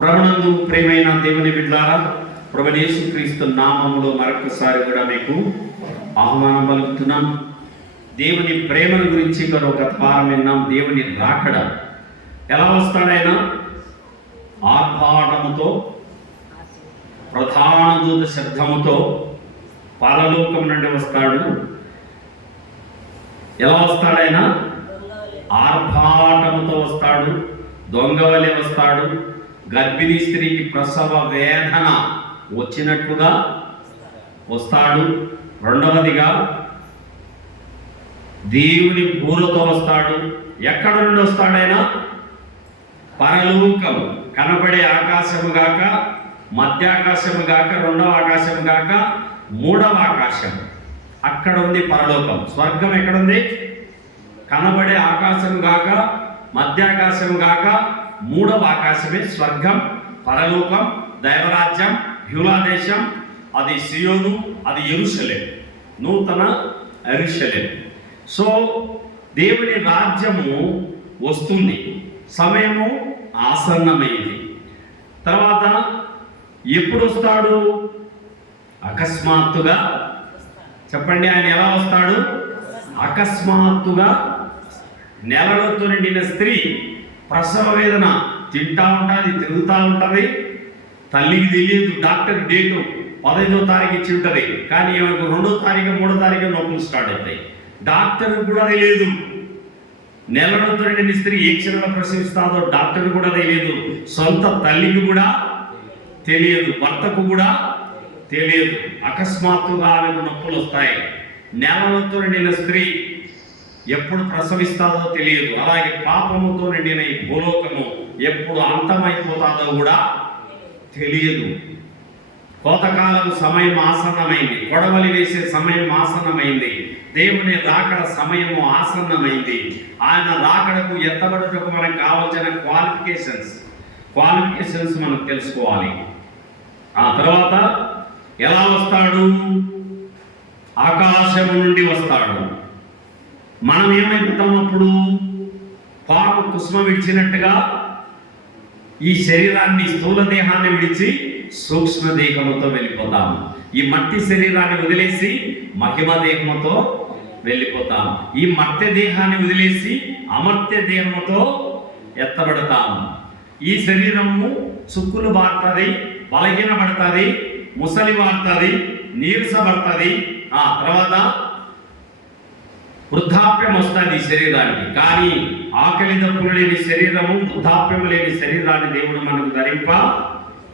ప్రభునందు ప్రియమైన దేవుని బిడ్డలారా, ప్రభువైన యేసుక్రీస్తు నామములో మరొకసారి కూడా మీకు ఆహ్వానం పలుకుతున్నాం. దేవుని ప్రేమను గురించి ఒక వారం విన్నాం. దేవుని రాకడ ఎలా వస్తాడైనా ఆర్భాటముతో, ప్రధాన దూత శబ్దముతో పరలోకం నుండి వస్తాడు. ఎలా వస్తాడైనా ఆర్భాటముతో వస్తాడు, దొంగవలే వస్తాడు. గర్భిణీ స్త్రీకి ప్రసవ వేదన వచ్చినట్లుగా వస్తాడు. రెండవదిగా దేవుని బూరతో వస్తాడు. ఎక్కడ నుండి వస్తాడైనా పరలోకం, కనబడే ఆకాశము గాక, మధ్యాకాశము గాక, రెండవ ఆకాశము గాక, మూడవ ఆకాశం, అక్కడ ఉంది పరలోకం. స్వర్గం ఎక్కడుంది? కనబడే ఆకాశం గాక, మధ్యాకాశం గాక, మూడవ ఆకాశమే స్వర్గం, పరలోకం, దైవరాజ్యం, హ్యూలాదేశం. అది సియోను, అది యెరూషలేము, నూతన యెరూషలేము. సో దేవుని రాజ్యము వస్తుంది, సమయము ఆసన్నమైంది. తర్వాత ఎప్పుడు వస్తాడు? అకస్మాత్తుగా. చెప్పండి, ఆయన ఎలా వస్తాడు? అకస్మాత్తుగా. నెలలతో నిండిన స్త్రీ ప్రసవ వేదన, తింటా ఉంటుంది, తిరుగుతూ ఉంటుంది. తల్లికి తెలియదు, డాక్టర్ డేటు 15వ తారీఖు ఇచ్చి ఉంటుంది, కానీ 2వ తారీఖు 3వ తారీఖు నొప్పులు స్టార్ట్ అవుతాయి. డాక్టర్ కూడా తెలియదు. నెలలతో నిండిన స్త్రీ ఏ క్షణంలో ప్రసవిస్తాదో డాక్టర్ కూడా తెలియదు, సొంత తల్లికి కూడా తెలియదు, భర్తకు కూడా తెలియదు. అకస్మాత్తుగా ఆమెకు నొప్పులు వస్తాయి. నెలలతో నిండిన స్త్రీ ఎప్పుడు ప్రసవిస్తాదో తెలియదు. అలాగే పాపముతో నిండిన ఈ భూలోకము ఎప్పుడు అంతమైపోతాదో కూడా తెలియదు. కోతకాలం సమయం ఆసన్నమైంది, గొడవలు వేసే సమయం ఆసన్నమైంది, దేవుని రాకడ సమయము ఆసన్నమైంది. ఆయన రాకడకు ఎత్తబడుటకు మనకు కావాల్సిన క్వాలిఫికేషన్స్ మనం తెలుసుకోవాలి. ఆ తర్వాత ఎలా వస్తాడు? ఆకాశము నుండి వస్తాడు. మనం ఏమైపోతాం అప్పుడు? పాము కుసుమ విడిచినట్టుగా ఈ శరీరాన్ని, స్థూల దేహాన్ని విడిచి సూక్ష్మ దేహముతో వెళ్ళిపోతాం. ఈ మట్టి శరీరాన్ని వదిలేసి మహిమ దేహముతో వెళ్ళిపోతాం. ఈ మర్త్య దేహాన్ని వదిలేసి అమర్త్య దేహముతో ఎత్తబడతాం. ఈ శరీరము చుక్కులు బారుతుంది, బలహీనపడుతుంది, ముసలి వాడుతుంది, నీరసపడుతుంది. ఆ తర్వాత వృద్ధాప్యం వస్తుంది ఈ శరీరానికి. కానీ ఆకలి దప్పులు లేని శరీరము, వృద్ధాప్యం లేని శరీరాన్ని దేవుడు మనకు ధరింప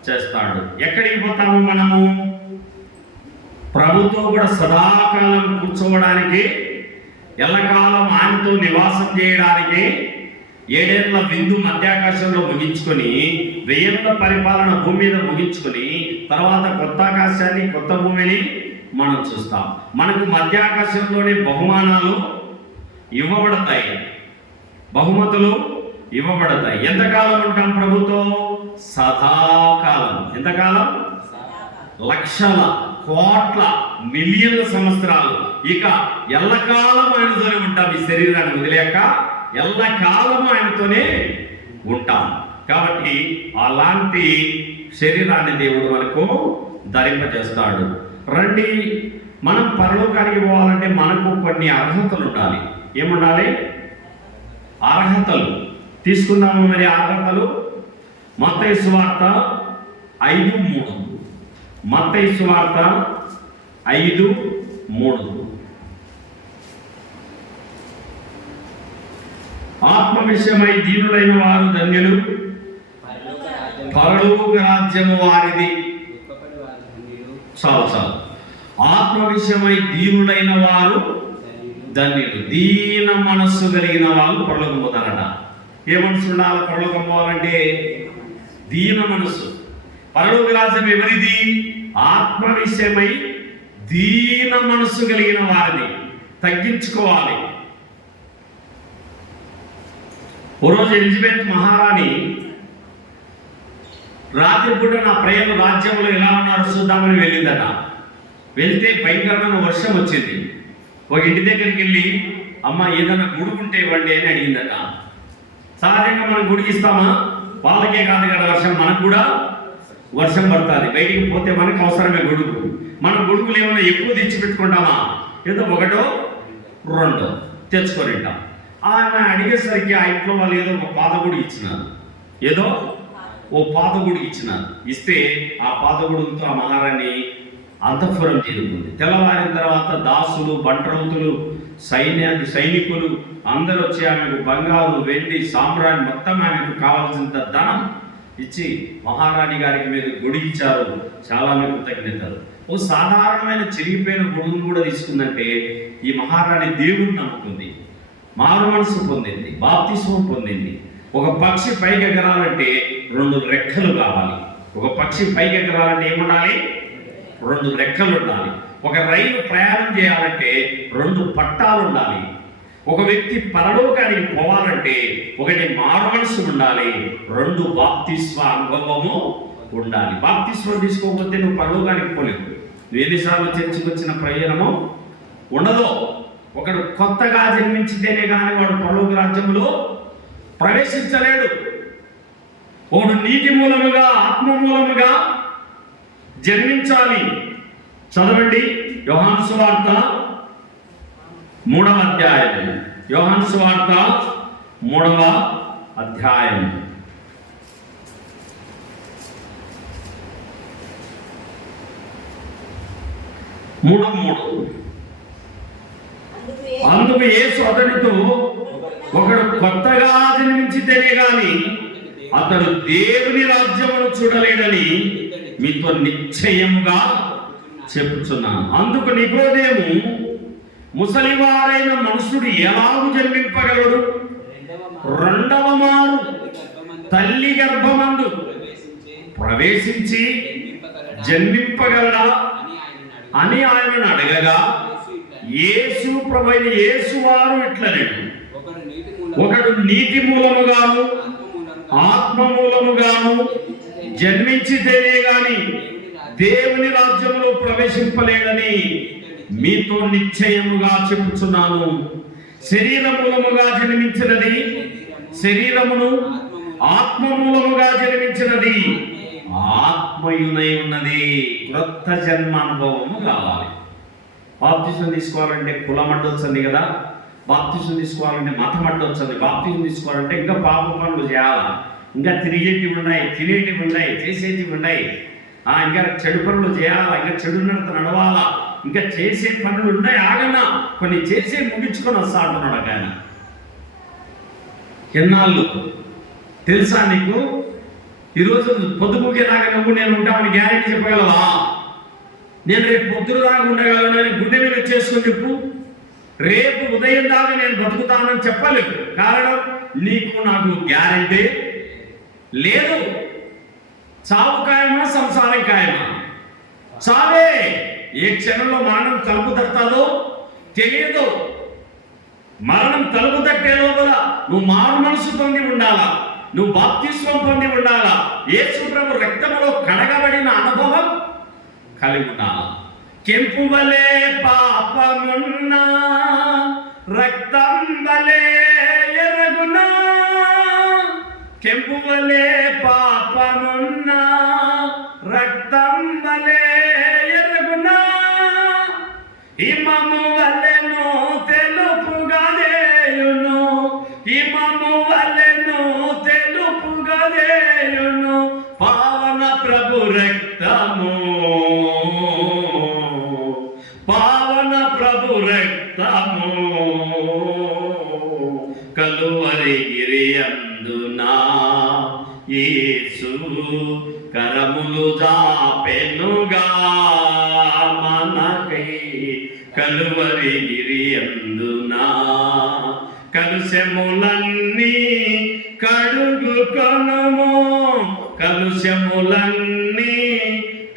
చేస్తాడు. ఎక్కడికి పోతాము మనము? ప్రభుతో కూడా సదాకాలం కూర్చోవడానికి, ఎల్లకాలం ఆయనతో నివాసం చేయడానికి, 7 ఏళ్ల విందు మధ్యాకాశంలో ముగించుకొని, 1000 ఏళ్ల పరిపాలన భూమి మీద ముగించుకొని, తర్వాత కొత్త ఆకాశాన్ని, కొత్త భూమిని మనం చూస్తాం. మనకు మధ్యాకాశంలోనే బహుమానాలు ఇవ్వబడతాయి, బహుమతులు ఇవ్వబడతాయి. ఎంతకాలం ఉంటాం ప్రభుతో? సదాకాలం. ఎంతకాలం? లక్షల, కోట్ల, మిలియన్ల సంవత్సరాలు. ఇక ఎల్లకాలం ఆయనతోనే ఉంటాం. ఈ శరీరాన్ని వదిలేక ఎల్లకాలం ఆయనతోనే ఉంటాం. కాబట్టి అలాంటి శరీరాన్ని దేవుడు మనకు ధరింపజేస్తాడు. రండి, మనం పరలోకానికి పోవాలంటే మనకు కొన్ని అర్హతలు ఉండాలి. ఏముండాలి? అర్హతలు తీసుకుందాము. మరి అర్హతలు మత్తయి సువార్త 5:3. మత్తయి సువార్త 5:3. ఆత్మ విషయమై దీనులైన వారు ధన్యులు, పరలోక రాజ్యము వారిది. చాలు. ఆత్మ విషయమై దీనులైన వారు ధన్యులు. దీన మనస్సు కలిగిన వాళ్ళు పరలోకం పోతారట. ఏ మనసు ఉండాలి పరలోకం పోవాలంటే? దీన మనస్సు. పరలోక రాజ్యం ఎవరిది? ఆత్మ విషయమై దీన మనస్సు కలిగిన వారిని. తగ్గించుకోవాలి. ఓ రోజు ఎలిజబెత్ మహారాణి రాత్రిపూట నా ప్రేమ రాజ్యంలో ఎలా ఉన్నారో చూద్దామని వెళ్ళిందట. వెళ్తే భయంకరమైన వర్షం వచ్చింది. ఒక ఇంటి దగ్గరికి వెళ్ళి, అమ్మ ఏదైనా గుడుకుంటే ఇవ్వండి అని అడిగిందట. సహజంగా మనం గుడికి ఇస్తామా? వాళ్ళకే కాదు కదా వర్షం, మనకు కూడా వర్షం పడుతుంది. బయటికి పోతే మనకు అవసరమే గొడుగు. మనం గొడుగులు ఏమైనా ఎక్కువ తెచ్చి పెట్టుకుంటామా? ఏదో ఒకటో రెండో తెచ్చుకొని ఉంటాం. ఆమె అడిగేసరికి ఆ ఇంట్లో వాళ్ళు ఏదో ఒక పాతగుడి ఇచ్చినారు, ఏదో ఓ పాతగుడి ఇచ్చినారు. ఇస్తే ఆ పాతగుడితో ఆ మహారాణి అంతఃపురం చేరుకుంది. తెల్లవారిన తర్వాత దాసులు, బంట్రౌతులు, సైనికులు అందరూ వచ్చి ఆమెకు బంగారు, వెండి, సాంబ్రాణి మొత్తం ఆమెకు కావాల్సినంత ధనం ఇచ్చి మహారాణి గారికి మీద గుడి ఇచ్చారు. చాలా మీకు కృతజ్ఞతలు. ఓ సాధారణమైన చిరిగిపోయిన గొడుగును కూడా తీసుకుందంటే ఈ మహారాణి దేవుడిని నమ్ముకుంది, మారు మనసు పొందింది, బాప్తిస్మం పొందింది. ఒక పక్షి పైకి ఎగరాలంటే 2 రెక్కలు కావాలి. ఒక పక్షి పైకి ఎగరాలంటే ఏముండాలి? 2 రెక్కలు ఉండాలి. ఒక రైలు ప్రయాణం చేయాలంటే 2 పట్టాలు ఉండాలి. ఒక వ్యక్తి పరలోకానికి పోవాలంటే ఒకటి మారు మనసు ఉండాలి, 2 బాప్తిస్మ అనుభవము ఉండాలి. బాప్తిస్మం తీసుకోకపోతే నువ్వు పరలోకానికి పోలేవు. నువ్వు ఎన్నిసార్లు చర్చికి వచ్చిన ప్రయోజనము ఉండదు. ఒకడు కొత్తగా జన్మించితేనే కానీ వాడు పరలోక రాజ్యంలో ప్రవేశించలేడు. ఒకడు నీటి మూలముగా, ఆత్మ మూలముగా జన్మించాలి. చదవండి యోహాను సువార్త 3వ అధ్యాయం. యోహాను సువార్త 3వ అధ్యాయం 3:3. అందుకు యేసు అతనితో, ఒకడు కొత్తగా జన్మించితేనే గాని అతడు దేవుని రాజ్యమును చూడలేడని మీతో నిశ్చయముగా చెప్పుచున్నాను. అందుకు నికోదేము, ముసలివారైన మనుషుడు ఎలాగూ జన్మింపగలడు? 2వ మారు తల్లి గర్భమందు ప్రవేశించి జన్మింపగలడా అని ఆయనను అడగగా, యేసు ప్రభువైన యేసు వారు ఇట్లనేడు, ఒకడు నీటి మూలముగాను ఆత్మ మూలముగాను జన్మించితేనే గాని దేవుని రాజ్యంలో ప్రవేశింపలేడని మీతో నిశ్చయముగా చెప్పుచున్నాను. శరీర మూలముగా జన్మించినది శరీరమును, ఆత్మ మూలముగా జన్మించినది ఆత్మయునై ఉన్నది. క్రొత్త జన్మ అనుభవము కావాలి. బాప్తిసం తీసుకోవాలంటే కులం అడ్డొచ్చింది కదా, బాప్తిసం తీసుకోవాలంటే మతం అడ్డొచ్చింది. బాప్తిసం తీసుకోవాలంటే ఇంకా పాప పనులు చేయాలి, ఇంకా తిరిగేటివి ఉన్నాయి, తినేటివి ఉన్నాయి, చేసేటివి ఉన్నాయి, ఇంకా చెడు పనులు చేయాలా, ఇంకా చెడు నడత నడవాలా, ఇంకా చేసే పనులు ఉన్నాయి. ఆగన్నా కొన్ని చేసే ముగించుకొని వస్తా అంటున్నాడు ఆయన. ఎన్నాళ్ళు తెలుసా నీకు? ఈరోజు పొద్దుగుకేలాగా నువ్వు నేను ఉంటామని గ్యారెంటీ చెప్పగలవా? నేను రేపు పొద్దున దాకా ఉండగలను గుండె మీద చేసుకుని చెప్పు. రేపు ఉదయం దాకా నేను బ్రతుకుతానని చెప్పలేదు. కారణం, నీకు నాకు గ్యారెంటీ లేదు. చావు ఖాయమా, సంసారం ఖాయమా? చావే. ఏ క్షణంలో మరణం తలుపు తట్టదో తెలియదు. మరణం తలుపు తట్టే లోపల నువ్వు మారు మనసు పొంది ఉండాలా, నువ్వు బాప్తిస్మం పొంది ఉండాలా, యేసు ప్రభు రక్తములో కడగబడిన అనుభవం కలిగి ఉండాలా. కెంపు వలే పాపమున్నా రక్తం వలే ఎరగునా, కెంపు వలే పాపమున్నా రక్తం వలే ఎరగునా, హిమము వలెను తెలుపుగదేయును, హిమము వలెను తెలుపుగదేయును పావన ప్రభు రక్తము, పావన ప్రభు రక్తము. కలువరి గిరి అందునా యేసు కరములు జాపెనుగా మనకై, కలువరి గిరి అందునా కలుషములన్నీ కడుగుకొనుము, కలుషములన్నీ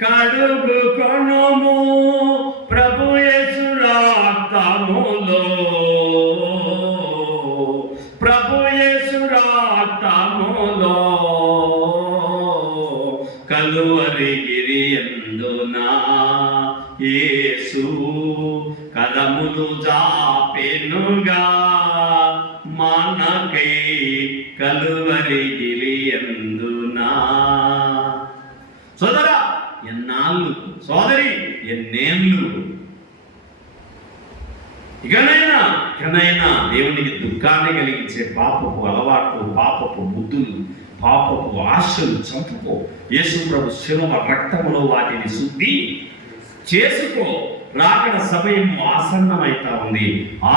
కడుగుకొనుము ప్రభు యేసు రక్తములో, ప్రభు యేసు రక్తములో. కలువరి గిరి అందునా యేసు కదములు జాపెనుగా మనకై, కలువరి గిరి అందు సోదరా ఎన్నాళ్ళు, సోదరి ఎన్నేళ్ళు. ఇకనైనా దేవునికి దుఃఖాన్ని కలిగించే పాపపు అలవాట్లు, పాపపు బుద్ధులు, పాపపు ఆశలు చంపుకో. యేసు ప్రభు శిలువ రక్తములో వాటిని శుద్ధి చేసుకో. రాకడ సమయం ఆసన్నమైతా ఉంది.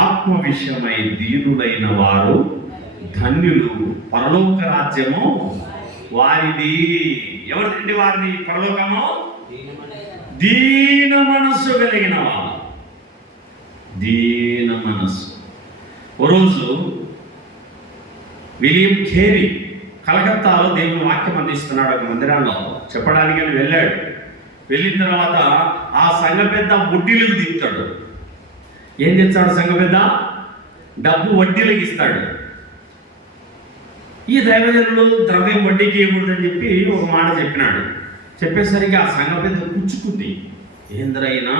ఆత్మ విషయమై దీనులైన వారు ధన్యులు, పరలోక రాజ్యము వారిది. ఎవరిదండి వారిది పరలోకము? దీన మనస్సు కలిగిన వారు. దీన మనస్సు. ఓ రోజు విలియం కేరీ కలకత్తాలో దేవుని వాక్యం అందిస్తున్నాడు. ఒక మందిరాల్లో చెప్పడానికి అని వెళ్ళాడు. వెళ్ళిన తర్వాత ఆ సంఘ పెద్ద వడ్డీలకు దిగుతాడు. ఏం తెచ్చాడు సంఘ పెద్ద? డబ్బు వడ్డీలకు ఇస్తాడు. ఈ దైవజనులు ద్రవ్యం వడ్డీకి ఇవ్వకూడదని చెప్పి ఒక మాట చెప్పినాడు. చెప్పేసరికి ఆ సంఘ పెద్ద కూర్చుకుంది. ఏంద్రైనా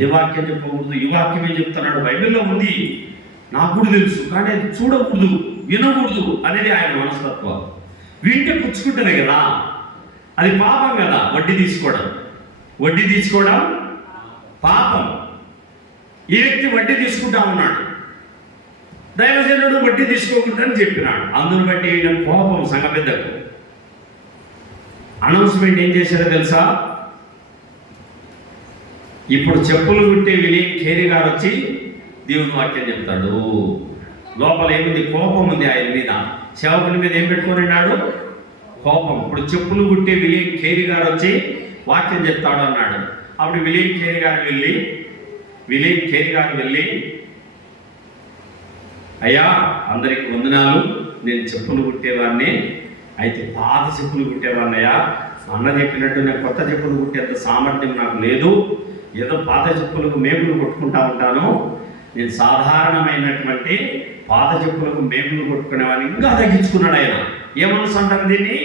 ఏ వాక్యం చెప్పకూడదు, ఈ వాక్యమే చెప్తున్నాడు, బైబిల్లో ఉంది, నాకు కూడా తెలుసు, కానీ అది చూడకూడదు, వినకూడదు అనేది ఆయన మనస్తత్వం. వింటే పుచ్చుకుంటేనే కదా, అది పాపం కదా. వడ్డీ తీసుకోవడం పాపం. ఈ వ్యక్తి వడ్డీ తీసుకుంటా ఉన్నాడు. దైవజనుడు వడ్డీ తీసుకోకూడదని చెప్పినాడు. అందును బట్టి ఈయన కోపం సంఘ పెద్దకు. అనౌన్స్మెంట్ ఏం చేశారో తెలుసా? ఇప్పుడు చెప్పులు కుట్టే విలియం కేరీ గారు వచ్చి దేవుని వాక్యం చెప్తాడు. లోపల ఏముంది? కోపం ఉంది ఆయన మీద. సేవకుని మీద ఏం పెట్టుకొని ఉన్నాడు? కోపం. ఇప్పుడు చెప్పులు కుట్టే విలియం కేరీ గారు వచ్చి వాక్యం చెప్తాడు అన్నాడు. అప్పుడు విలియం కేరీ గారు వెళ్ళి అయ్యా అందరికి వందనాలు, నేను చెప్పులు కుట్టేవాడిని, అయితే పాత చెప్పులు కుట్టేవాడిని అయ్యా. అన్న చెప్పినట్టు నేను కొత్త చెప్పులు కుట్టేంత సామర్థ్యం నాకు లేదు. ఏదో పాత చెప్పులకు మేకులు కొట్టుకుంటా ఉంటాను. నేను సాధారణమైనటువంటి పాత చెప్పులకు మేకులు కొట్టుకునేవాడిని. ఇంకా తగ్గించుకున్నాడు ఆయన. ఏ మనసు అంటారు దీన్ని?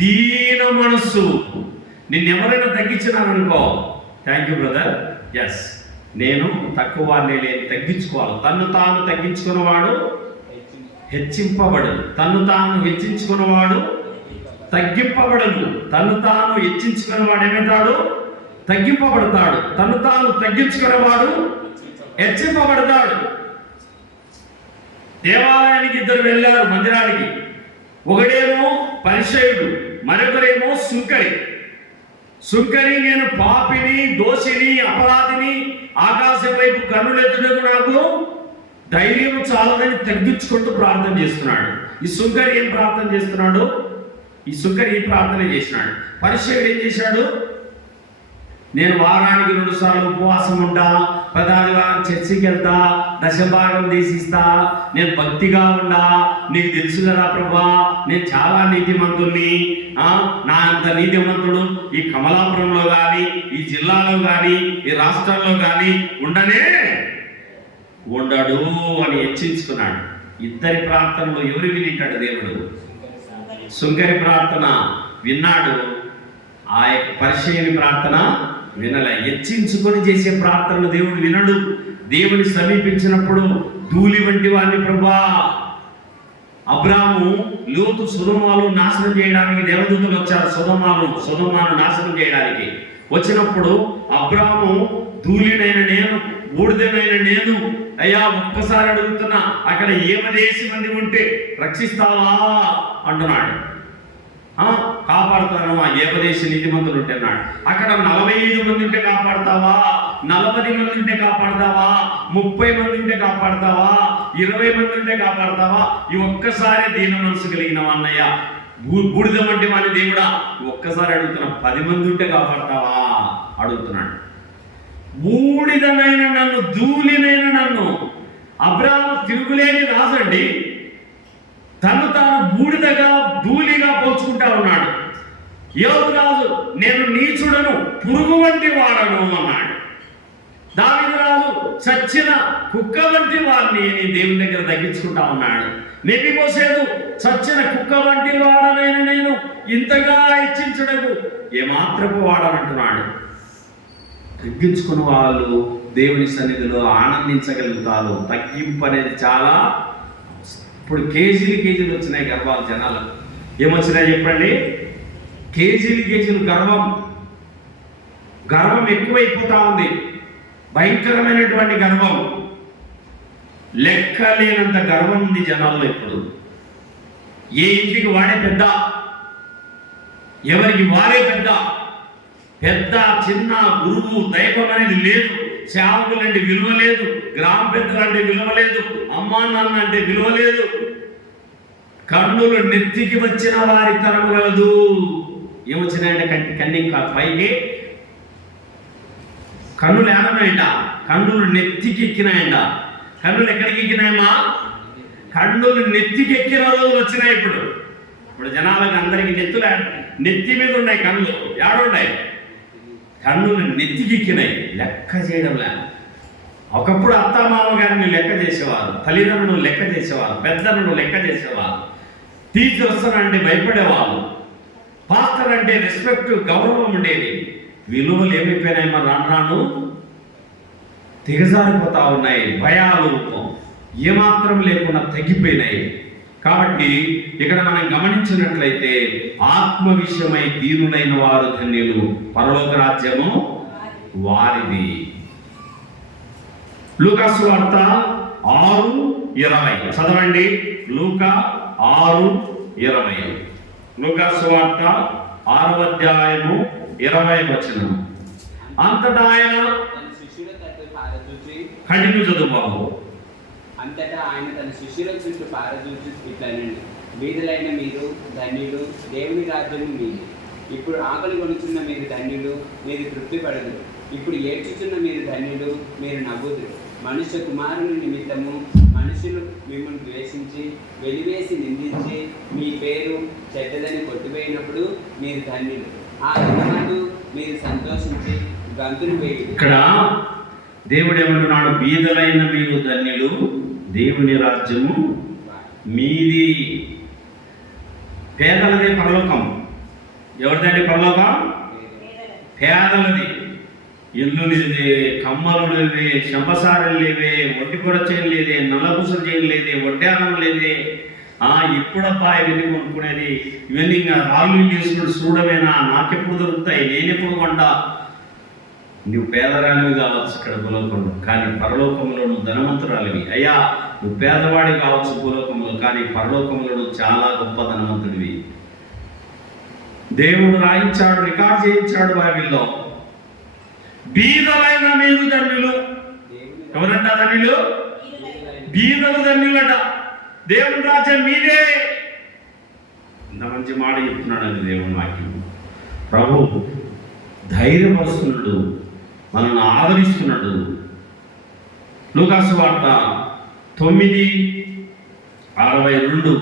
దీన మనస్సు. నిన్నెవరైనా తగ్గించినారనుకో, థ్యాంక్ యూ బ్రదర్, ఎస్ నేను తక్కువ వాడిని, నేను తగ్గించుకోవాలి. తన్ను తాను తగ్గించుకున్నవాడు హెచ్చింపబడు, తన్ను తాను హెచ్చించుకున్నవాడు తగ్గింపబడదు. తన్ను తాను హెచ్చించుకున్నవాడు ఏమంటాడు? తగ్గింపబడతాడు. తను తాను తగ్గించుకునేవాడు హెచ్చింపబడతాడు. దేవాలయానికి ఇద్దరు వెళ్ళారు, మందిరానికి. ఒకడేమో పరిసయ్యుడు, మరొకరేమో సుంకరి. నేను పాపిని, దోషిని, అపరాధిని, ఆకాశం వైపు కన్నులెత్తుటకు నాకు ధైర్యం చాలదని తగ్గించుకుంటూ ప్రార్థన చేస్తున్నాడు. ఈ సుంకరి ఏం ప్రార్థన చేస్తున్నాడు? ఈ సుంకరి ఈ ప్రార్థన చేసినాడు. పరిసయ్యుడు ఏం చేశాడు? నేను వారానికి 2 సార్లు ఉపవాసం ఉంటా, ప్రధానివారం చర్చికి వెళ్తా, దశభాగం తీసిస్తా, నేను భక్తిగా ఉండా, నీకు తెలుసు కదా ప్రభా, నేను చాలా నీతిమంతుల్ని, నా అంత నీతిమంతుడు ఈ కమలాపురంలో కానీ, ఈ జిల్లాలో కానీ, ఈ రాష్ట్రంలో కానీ ఉండడు అని హెచ్చించుకున్నాడు. ఇద్దరి ప్రార్థనలు ఎవరు వినింటాడు? దేవుడు. సుంకరి ప్రార్థన విన్నాడు, ఆ యొక్క పరిచయని ప్రార్థన వినలే. హెచ్చించుకొని చేసే ప్రార్థనలు దేవుడు వినడు. దేవుని సమీపించినప్పుడు ధూళి వంటి వారిని ప్రభా. అబ్రాము లోతు సొదొమను నాశనం చేయడానికి దేవదూతలు వచ్చారు. సొదొమను నాశనం చేయడానికి వచ్చినప్పుడు అబ్రాము ధూళినైన నేను, బూడిదనైన నేను, అయ్యా ఒక్కసారి అడుగుతున్నా, అక్కడ 80 మంది ఉంటే రక్షిస్తావా అంటున్నాడు. కాపాడుతాను, ఆ 80 నీతిమంతులు ఉంటే అన్నాడు. అక్కడ 45 మంది ఉంటే కాపాడుతావా, 40 మంది ఉంటే కాపాడుతావా, 30 మంది ఉంటే కాపాడుతావా, 20 మంది ఉంటే కాపాడుతావా? ఈ ఒక్కసారి దీన మనసు కలిగిన అన్నయ్య, బూడిద వంటి వాని దేవుడా, ఒక్కసారి అడుగుతున్నా, 10 మంది ఉంటే కాపాడుతావా అడుగుతున్నాడు. బూడిదనైన నన్ను, ధూళినైన నన్ను. అబ్రాహాము తిరుగులేని రాజండి, తను తాను బూడిదగా ధూళిగా పోల్చుకుంటా ఉన్నాడు. యోబు రాజు నేను నీచుడను, పురుగు వంటి వాడను అన్నాడు. దావీదు రాజు చచ్చిన కుక్క వంటి వాడిని నేను దేవుని దగ్గర తగ్గించుకుంటా ఉన్నాడు. మెఫీబోషెతు చచ్చిన కుక్క వంటి వాడనైన నేను ఇంతగా హెచ్చించుటకు ఏమాత్రపు వాడనంటున్నాడు. తగ్గించుకున్న వాళ్ళు దేవుని సన్నిధిలో ఆనందించగలుగుతారు. తగ్గింపు అనేది చాలా. ఇప్పుడు కేజీలు వచ్చినాయి గర్భాలు జనాలకు. ఏమొచ్చినాయి చెప్పండి? కేజీలు గర్వం ఎక్కువైపోతా ఉంది. భయంకరమైనటువంటి గర్వం, లెక్కలేనంత గర్వం ఉంది జనాల్లో. ఇప్పుడు ఏ ఇంటికి వాడే పెద్ద, ఎవరికి వారే పెద్ద, పెద్ద చిన్న గురువు దైవం అనేది లేదు. సేవకులు అంటే విలువ లేదు, గ్రామ పెద్దలు అంటే విలువ లేదు, అమ్మా నాన్న అంటే విలువ లేదు. కన్నులు నెత్తికి వచ్చిన వారి తరం కలదు. ఏమొచ్చినాయంటే కన్నీ పైకి కన్నులు ఏమన్నాయంట, కన్నులు నెత్తికి ఎక్కినాయంట. కన్నులు ఎక్కడికి ఎక్కినాయమ్మా? కన్నులు నెత్తికి ఎక్కిన రోజులు వచ్చినాయి. ఇప్పుడు జనాలకు అందరికి నెత్తి మీద ఉన్నాయి కన్నులు. ఏడున్నాయి? కన్నులు నెత్తికి ఎక్కినాయి. లెక్క చేయడంలే. ఒకప్పుడు అత్తమామ గారిని లెక్క చేసేవారు, తల్లిదండ్రులు లెక్క చేసేవారు, పెద్దలను లెక్క చేసేవారు, టీచర్స్ అంటే భయపడేవాళ్ళు, పాస్టర్ అంటే రెస్పెక్ట్ గౌరవం ఉండేది. విలువలు ఏమైపోయినాయి? మన రాను దిగజారిపోతా ఉన్నాయి. భయాలు ఏమాత్రం లేకుండా తగ్గిపోయినాయి. కాబట్టి ఇక్కడ మనం గమనించినట్లయితే ఆత్మ విషయమై దీనులైన వారు ధన్యులు, పరలోక రాజ్యము వారిది. లూకా సువార్త 6:20 చదవండి. లూకా 6:20. లూకా సువార్త 6వ అధ్యాయము 20వ వచనం. అంతటా ఆయన కంటిన్యూ చదువు బాబు. అంతటా ఆయన తన శిష్యుల చుట్టూ పారదూచి ఇట్లనండి, వీధులైన మీరు ధన్యులు, దేవుని రాజ్యము మీది. ఇప్పుడు ఆకలి కొనుచున్న మీరు ధన్యులు, మీరు తృప్తి పడదు. ఇప్పుడు ఏడ్చుచున్న మీరు ధన్యులు, మీరు నవ్వుదురు. మనుష్య కుమారుని నిమిత్తము మనుషులు మిమ్మల్ని ద్వేషించి వెలివేసి నిందించి మీ పేరు చెడ్డదని కొట్టివేయినప్పుడు మీరు ధన్యులు. ఆ దినమందు మీరు సంతోషించి గంతులు వేయుడు. ఇక్కడ దేవుడు ఏమంటున్నాడు? బీదలైన మీరు ధన్యులు, దేవుని రాజ్యము మీది. పేదలది పరలోకం. ఎవరిదండి పరలోకం? పేదలది. ఇల్లు లేదే, కమ్మలు లేదే, శంపసారలు లేవే, ఒంటి కూర చేయలేదే, నల్లపూసలు చేయలేదే, వడ్డానం లేదే. ఇప్పుడప్పా ఇవన్నీ కొనుక్కునేది, ఇవన్నీ ఇంకా రాళ్ళు చేసుకుని చూడమేనా, నాకెప్పుడు దొరుకుతాయి, నేనెప్పుడు కొంటా. నువ్వు పేదరాలివి కావచ్చు ఇక్కడ భూలోకంలో, కానీ పరలోకంలో నువ్వు ధనవంతురాలివి. అయ్యా నువ్వు పేదవాడి కావచ్చు భూలోకంలో, కానీ పరలోకంలో నువ్వు చాలా గొప్ప ధనవంతుడివి. దేవుడు రాయించాడు, రికార్డ్ చేయించాడు బైబిల్లో. బీదలైన మీరు ధన్యులు. ఎవరంట ధన్యులు? బీదలు ధన్యులట. దేవుని రాజ్యం మీదే. ఇంత మంచి మాట చెప్తున్నాడు అది దేవుని వాక్యం. ప్రభు ధైర్యపరుస్తున్నాడు, మనల్ని ఆదరిస్తున్నాడు. లూకా సువార్త 9:62.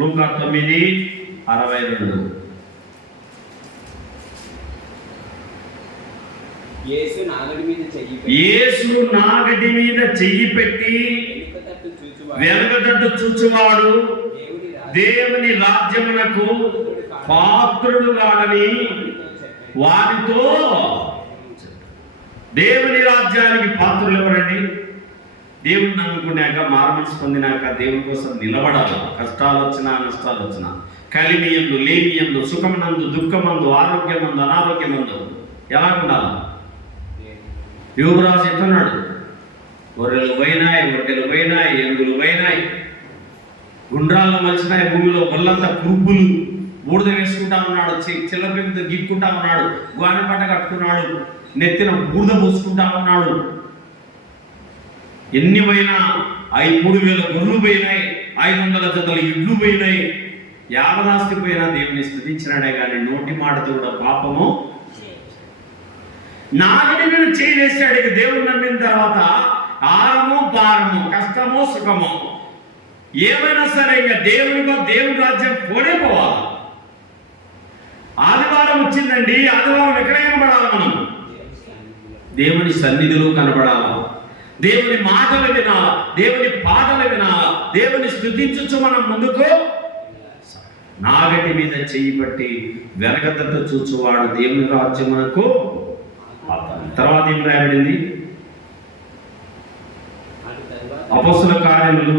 లూకా 9:62. యేసు నాగటి మీద చెయ్యి పెట్టి వెనకతట్టు చూచువాడు దేవుని రాజ్యమునకు పాత్రుడు కాడని వారితో. దేవుని రాజ్యానికి పాత్రులు ఎవరండి? దేవుని నమ్ముకున్నాక, మారమనసు పొందినాక దేవుని కోసం నిలబడాలి. కష్టాలు వచ్చినా నష్టాలు వచ్చినా, కలిమియందు లేమియందు, సుఖమనందు దుఃఖమందు, ఆరోగ్యమందు అనారోగ్యమందు ఎలా ఉండాలి? యోగరాజు ఎట్టున్నాడు? గొర్రెలు పోయినాయి, గొడ్డెలు పోయినాయి, ఏనుగులు పోయినాయి, గుండ్రాల్లో మలిసినాయి, భూమిలో ఒళ్ళంతా కురుపులు, బూడిద వేసుకుంటా ఉన్నాడు, చిల్లపెంకుతో గీక్కుంటా ఉన్నాడు, గానిపట్ట కట్టుకున్నాడు, నెత్తిన బూడిద పోసుకుంటా ఉన్నాడు. ఎన్ని పోయినా 3,000 గొర్రెలు పోయినాయి, 500 జతలు ఇడ్లు పోయినాయి. యావదాస్తి పోయినా దేవుని స్తుతించినాడే కానీ నోటి మాటతో కూడా పాపము. నాగటి మీద చేసేసాడు. ఇక దేవుడు నమ్మిన తర్వాత ఆరము పారము, కష్టమో సుఖమో ఏమైనా సరే ఇక దేవుని రాజ్యం పోనే పోవాలి. ఆదివారం వచ్చిందండి, ఆదివారం ఎక్కడ కనబడాలి? మనం దేవుని సన్నిధిలో కనబడాలా, దేవుని మాటలు వినాలా, దేవుని పాటలు వినాలా, దేవుని స్తుతించు మనం ముందుకు. నాగటి మీద చెయ్యి పట్టి వెనకతట్టు చూచువాడు దేవుని రాజ్యమునకు. తర్వాత ఏం రాయబడింది? అపొస్తలుల కార్యములు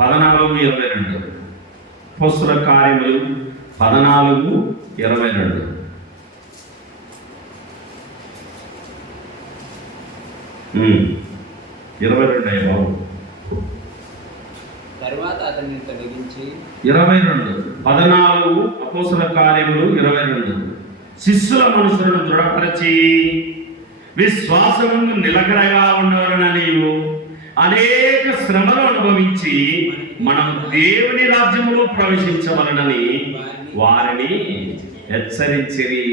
14:22. అపొస్తలుల కార్యములు 14:22. 22 అయ్యా బాబు. తర్వాత అతన్ని తొలగించి 22 14 అపోస్తల కార్యములు 22 శిష్యుల మనసులను దృఢపరచి విశ్వాసమును నిలకడగా ఉండవలనని అనేక శ్రమలు అనుభవించి మనం దేవుని రాజ్యములో ప్రవేశించవలనని వారిని హెచ్చరించిరి.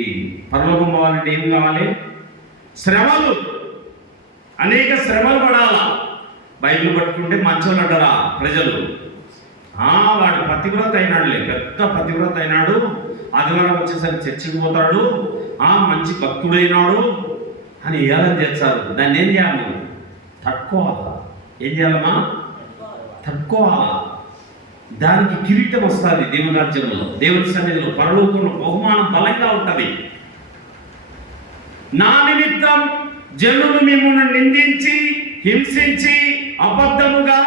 పరలోకం వారిని ఏం కావాలి? శ్రమలు, అనేక శ్రమలు పడాలా. బైబిల్ పట్టుకుంటే మంచోళ్ళు అంటారా ప్రజలు? వాడు పతివ్రత అయినాడులే, పెద్ద పతివ్రత అయినాడు, ఆదివారం వచ్చేసరికి చర్చికి పోతాడు, మంచి భక్తుడైనాడు అని ఏలని చేస్తారు. దాన్ని ఏం చేయాలి? తట్టుకోవాలా. ఏం చేయాలమ్మా? తట్టుకోవాలా. దానికి కిరీటం వస్తుంది దేవుని రాజ్యంలో, దేవుని సన్నిధిలో, పరలోకంలో బహుమానం బలంగా ఉంటుంది. నా నిమిత్తం జనులు మిమ్మల్ని నిందించి హింసించి అబద్ధముగా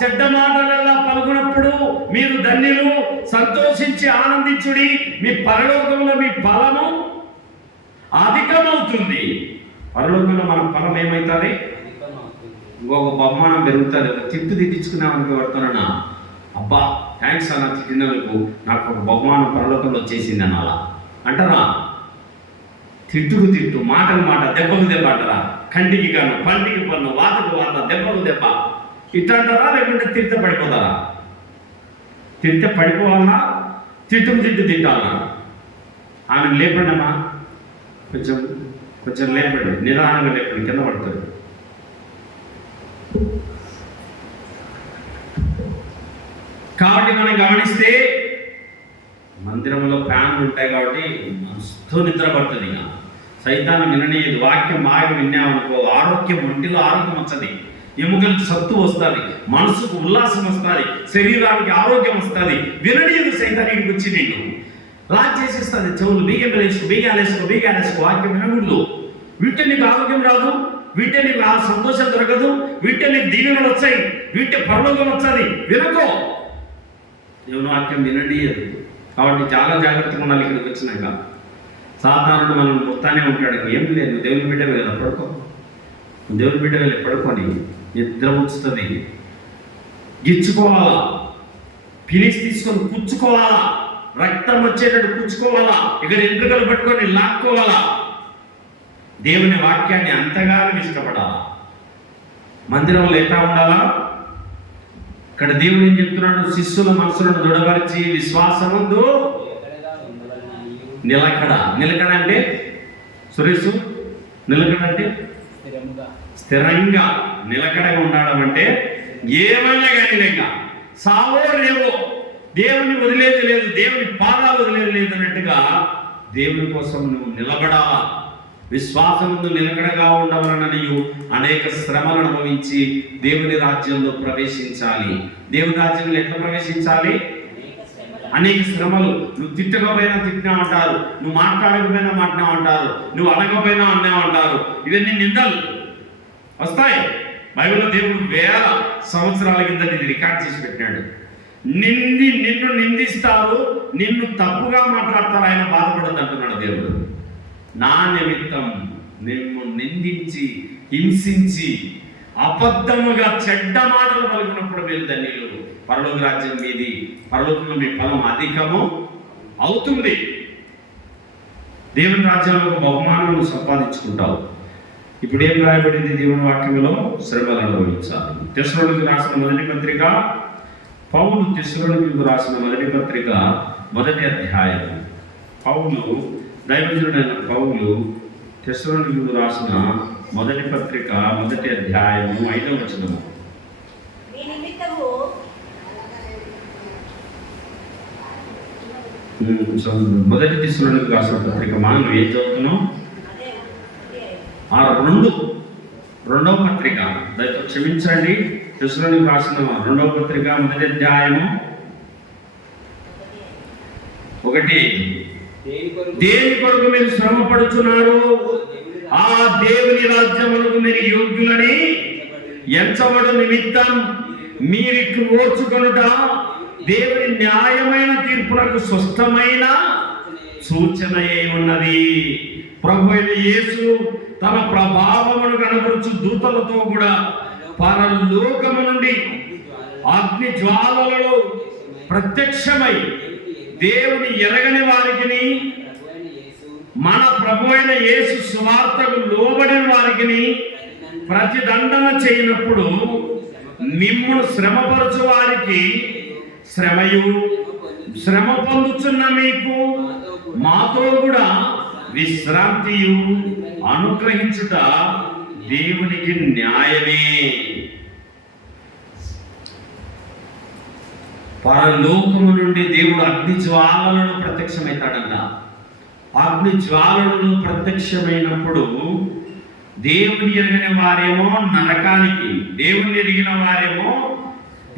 చెడ్డ మాటలలా పలుకున్నప్పుడు మీరు ధన్యులు, సంతోషించి ఆనందించుడి, మీ పరలోకంలో మీ ఫలము అధికమవుతుంది. పరలోకంలో మన ఫలం ఏమవుతుంది? ఇంకొక బహుమానం పెరుగుతుంది. తిట్టు తిట్టించుకున్నామని పడుతున్నా, అబ్బా థ్యాంక్స్ అన్న తిట్టినందుకు, నాకు ఒక బహుమానం పరలోకంలో వచ్చేసింది అనాలా అంటారా? తిట్టుకు తిట్టు, మాటకు మాట, దెబ్బకు దెబ్బ అంటారా? కంటికి కన్ను, పంటికి పన్ను, వాతకు వాత, దెబ్బకు దెబ్బ ఇట్లా అంటారా? లేకుంటే తిడితే పడిపోతారా? తిడితే పడిపోవాలన్నా, తిట్టుకు తిట్టు తిట్టాలన్నా? ఆమెను లేపండి అమ్మా, కొంచెం లేపండి, నిదానంగా లేపండి, కింద పడుతుంది. కాబట్టి మనం గమనిస్తే మందిరంలో ఫ్యాన్లు ఉంటాయి కాబట్టి మనసుతో నిద్ర పడుతుంది. ఇక సైతానం విననేది. వాక్యం బాగా విన్నామనుకో ఆరోగ్యం, ఒంటిలో ఆరోగ్యం వస్తుంది, ఎముకలకు సత్తు వస్తుంది, మనసుకు ఉల్లాసం వస్తుంది, శరీరానికి ఆరోగ్యం వస్తుంది. విననీయదు సైతానికి వచ్చి నీకు లాక్ చేసేస్తుంది. చెవులు బీగాలేసుకో వాక్యం వినకూడదు. వీటే నీకు ఆరోగ్యం రాదు, వీటే నీకు ఆ సంతోషం దొరకదు, వీటే నీకు దీవెనలు వచ్చాయి, వీటే పరలోకం వచ్చాది. వినకో, దేవుని వాక్యం విననీయదు. కాబట్టి చాలా జాగ్రత్తగా ఉండాలి. ఇక్కడికి వచ్చినాక సాధారణ మనం మొత్తానే ఉంటాడు. ఏం లేదు, దేవుని బిడ్డ వెళ్ళ పడుకో, దేవుని బిడ్డ వెళ్ళి పడుకొని నిద్ర ఉంచుతుంది. గిచ్చుకోవాలా, ఫినిష్ తీసుకొని పుచ్చుకోవాలా, రక్తం వచ్చేటట్టు పుచ్చుకోవాలా, ఇక్కడ ఎంట్రుకలు పట్టుకొని లాక్కోవాలా. దేవుని వాక్యాన్ని అంతగానో ఇష్టపడాలా. మందిరంలో ఎట్లా ఉండాలా? ఇక్కడ దేవుడు ఏం చెప్తున్నాడు? శిష్యుల మనసులను దృఢపరిచి విశ్వాసముందు నిలకడ అంటే సురేష్, నిలకడ అంటే స్థిరంగా నిలకడగా ఉండడం అంటే ఏమైనా కానీ లేక సావో లేవో, దేవుని వదిలేది లేదు, దేవుని పాదాలు వదిలేది లేదు అన్నట్టుగా దేవుని కోసం నువ్వు నిలబడాలా. విశ్వాసముందు నిలకడగా ఉండవలన నీవు అనేక శ్రమలను అనుభవించి దేవుని రాజ్యంలో ప్రవేశించాలి. దేవుని రాజ్యంలో ఎట్లా ప్రవేశించాలి? అనేక శ్రమలు. నువ్వు తిట్టకపోయినా తిట్టినా అంటారు, నువ్వు మాట్లాడకపోయినా మాట్లాడినా అంటారు, నువ్వు అనకపోయినా అన్నామంటారు. ఇవన్నీ నిందలు వస్తాయి. బైబిల్లో దేవుడు వేల సంవత్సరాల కింద ఇది రికార్డ్ చేసి పెట్టినాడు. నిన్ను నిందిస్తారు, నిన్ను తప్పుగా మాట్లాడతారు, ఆయన బాధపడద్దు అంటున్నాడు దేవుడు. నా నిమిత్తం నిన్ను నిందించి హింసించి అబద్ధముగా చెడ్డ మాటలు పలుకున్నప్పుడు మీరు ధన్యులు, పరలోక రాజ్యం మీది, పరలోకంలో మీ ఫలం అధికము అవుతుంది. దేవుని రాజ్యంలో బహుమానం సంపాదించుకుంటావు. ఇప్పుడు ఏం రాయబడింది దేవుని వాక్యంలో? శ్రమలు అనుభవించాలి. తెస్సలోనికీయులకు రాసిన మొదటి పత్రిక, పౌలు తెస్సలోనికీయులకు రాసిన మొదటి పత్రిక 1వ అధ్యాయం. పౌలు, దైవజనుడైన పౌలు తెస్సలోనికీయులకు రాసిన మొదటి పత్రిక 1వ అధ్యాయము 5వ వచనము. మొదటి తెస్సలోనికీయులకు రాసిన పత్రిక మనం ఏం చదువుతున్నాం? 2వ పత్రిక, దయతో క్షమించండి, తెస్సలోనికీయులకు రాసిన 2వ పత్రిక 1వ అధ్యాయము 1. దేని కొరకు మీరు శ్రమ పడుచున్నారు? ఆ దేవుని రాజ్యములకు మీరు యోగ్యులని ఎంచబడు నిమిత్తం మీరిట్లు ఓర్చుకొనుట దేవుని న్యాయమైన తీర్పులకు స్పష్టమైన సూచన ఉన్నది. ప్రభు అయిన యేసు తన ప్రభావమును కనబరుచు దూతలతో కూడా పరలోకము నుండి అగ్ని జ్వాలలలో ప్రత్యక్షమై దేవుని ఎరగని వారికి, మన ప్రభు అయిన యేసు సువార్తకు లోబడిన వారికి ప్రతిదండన చేయనప్పుడు మిమ్మును శ్రమపరచు వారికి శ్రమయు, శ్రమ పొందుచున్న మీకు మాతో కూడా విశ్రాంతియు అనుగ్రహించుట దేవునికి న్యాయమే. పరలోకము నుండి దేవుడు అగ్ని జ్వాలలను ప్రత్యక్షమవుతాడంట. అగ్ని జ్వాలలను ప్రత్యక్షమైనప్పుడు దేవుని ఎరిగిన వారేమో నరకానికి, దేవుని ఎరిగిన వారేమో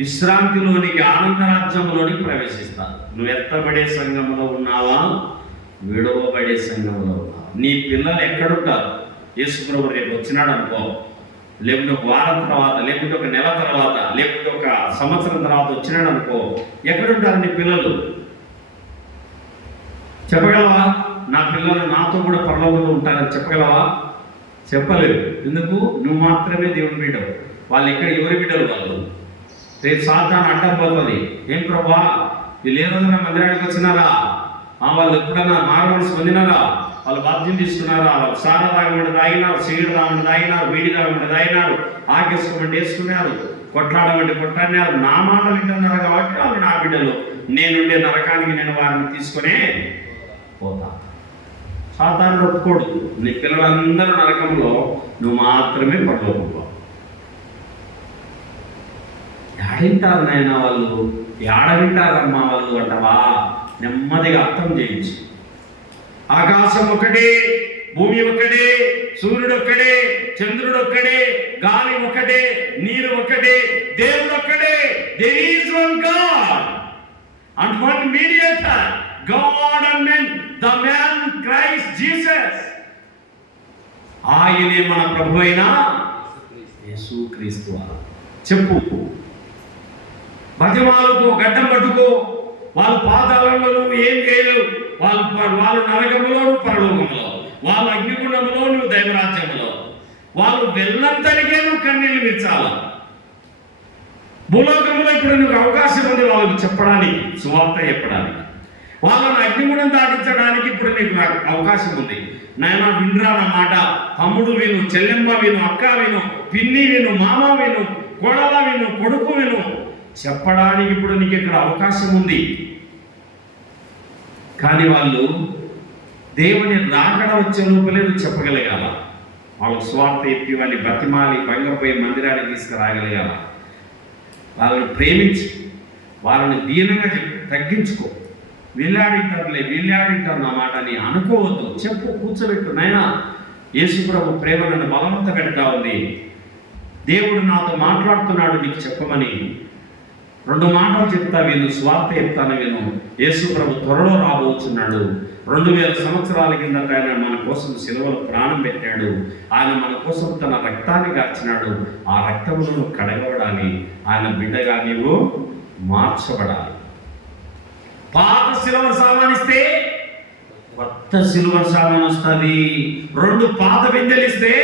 విశ్రాంతిలోనికి, ఆనందరాజ్యంలోనికి ప్రవేశిస్తారు. నువ్వు ఎత్తబడే సంఘంలో ఉన్నావా, విడవబడే సంఘంలో ఉన్నావా? నీ పిల్లలు ఎక్కడుంటారు? యేసుప్రభు రేపు వచ్చినాడు అనుకో, లేకుంటే ఒక వారం తర్వాత, లేకుంటే ఒక నెల తర్వాత, లేకుంటే ఒక సంవత్సరం తర్వాత వచ్చినాడు అనుకో, ఎక్కడుంటారు నీ పిల్లలు? చెప్పగలవా? నా పిల్లలు నాతో కూడా పరలోకంలో ఉంటారని చెప్పగలవా? చెప్పలేదు. ఎందుకు? నువ్వు మాత్రమే దేవుని బిడ్డవు. వాళ్ళు ఎక్కడ, ఎవరి బిడ్డలు వాళ్ళు? రేపు సాధారణ అడ్డం పోతుంది. ఏం ప్రభా, వీళ్ళు ఏ రోజున మందిరానికి వచ్చినారా? వాళ్ళు ఎప్పుడన్నా మారుమనసు పొందినారా? వాళ్ళు బాధ్యం తీసుకున్నారా? వాళ్ళు సారా తాగమంటే తాగినారు, సిగరెట్ తాగమంటే తాగినారు, వీడి తాగమంటే తాగినారు, ఆకేసుకోమంటే వేసుకున్నారు, కొట్లాడమంటే కొట్లాడినారు. నా మాట వింటున్నారు కాబట్టి వాళ్ళు నా బిడ్డలు. నేనుండే నరకానికి నేను వారిని తీసుకునే పోతా. సాధారణ ఒప్పుకోడు. నీ పిల్లలందరూ నరకంలో, నువ్వు మాత్రమే పరలోకంలో. ఏడింటారు నాయన వాళ్ళు, ఏడవింటారమ్మా వాళ్ళు అంటవా? నెమ్మదిగా అర్థం చేయించు. ఆకాశం ఒకటే, భూమి ఒకటే, సూర్యుడు ఒక్కడే, చంద్రుడు ఒక్కడే, గాలి ఒకటే, నీరు ఒకటే, దేవుడు ఒక్కడే. There is one God and one mediator, God and man, the man Christ Jesus. ఆయనే మన ప్రభు అయిన యేసుక్రీస్తు. చెప్పు, భజమాలకు గడ్డం పట్టుకో. వాళ్ళ పాదాలలో ఏం చేయలేవు. వాళ్ళు నరకములోను పరలోకంలో, వాళ్ళ అగ్నిగుండంలో, నువ్వు దైవరాజ్యంలో. వాళ్ళు వెళ్ళంతరికే నువ్వు కన్నీళ్ళు విచ్చాల. భూలోకంలో ఇప్పుడు నువ్వు అవకాశం ఉంది వాళ్ళకి చెప్పడానికి, సువార్త చెప్పడానికి. వాళ్ళని అగ్నిగుణం దాటించడానికి ఇప్పుడు నీకు అవకాశం ఉంది. నాయన వినరా నా మాట, తమ్ముడు విను, చెల్లెమ్మ విను, అక్క విను, పిన్ని విను, మామ విను, కోడల విను, కొడుకు విను చెప్పడానికి ఇప్పుడు నీకు ఇక్కడ అవకాశం ఉంది. కానీ వాళ్ళు దేవుని రాకడ వచ్చే లోపలే నువ్వు చెప్పగలగాల. వాళ్ళకు స్వార్థ ఎత్తి వాళ్ళని బతిమాలి భంగపోయి మందిరానికి తీసుకురాగలగాల. వాళ్ళని ప్రేమించి, వాళ్ళని దీనంగా తగ్గించుకో. వీళ్ళాడింటారు నా మాట అని అనుకోవద్దు. చెప్పు, కూర్చోబెట్టు. నాయనా, యేసుప్రభు ప్రేమ నన్ను బలవంత పెడతా ఉంది, దేవుడు నాతో మాట్లాడుతున్నాడు, నీకు చెప్పమని 2 మాటలు చెప్తా విను, స్వార్థ చెప్తాను విను. యేసుప్రభు త్వరలో రాబోతున్నాడు. 2000 సంవత్సరాల కిందట ఆయన మన కోసం సిలువలో ప్రాణం పెట్టాడు. ఆయన మన కోసం తన రక్తాన్ని కార్చినాడు. ఆ రక్తంలో కడగబడాలి. ఆయన బిడ్డగా నీవు మార్చబడాలి. పాత సిల్వర్ సామాన్ ఇస్తే కొత్త సిల్వర్ సామాన్ వస్తుంది. 2 పాత బిందెలు ఇస్తే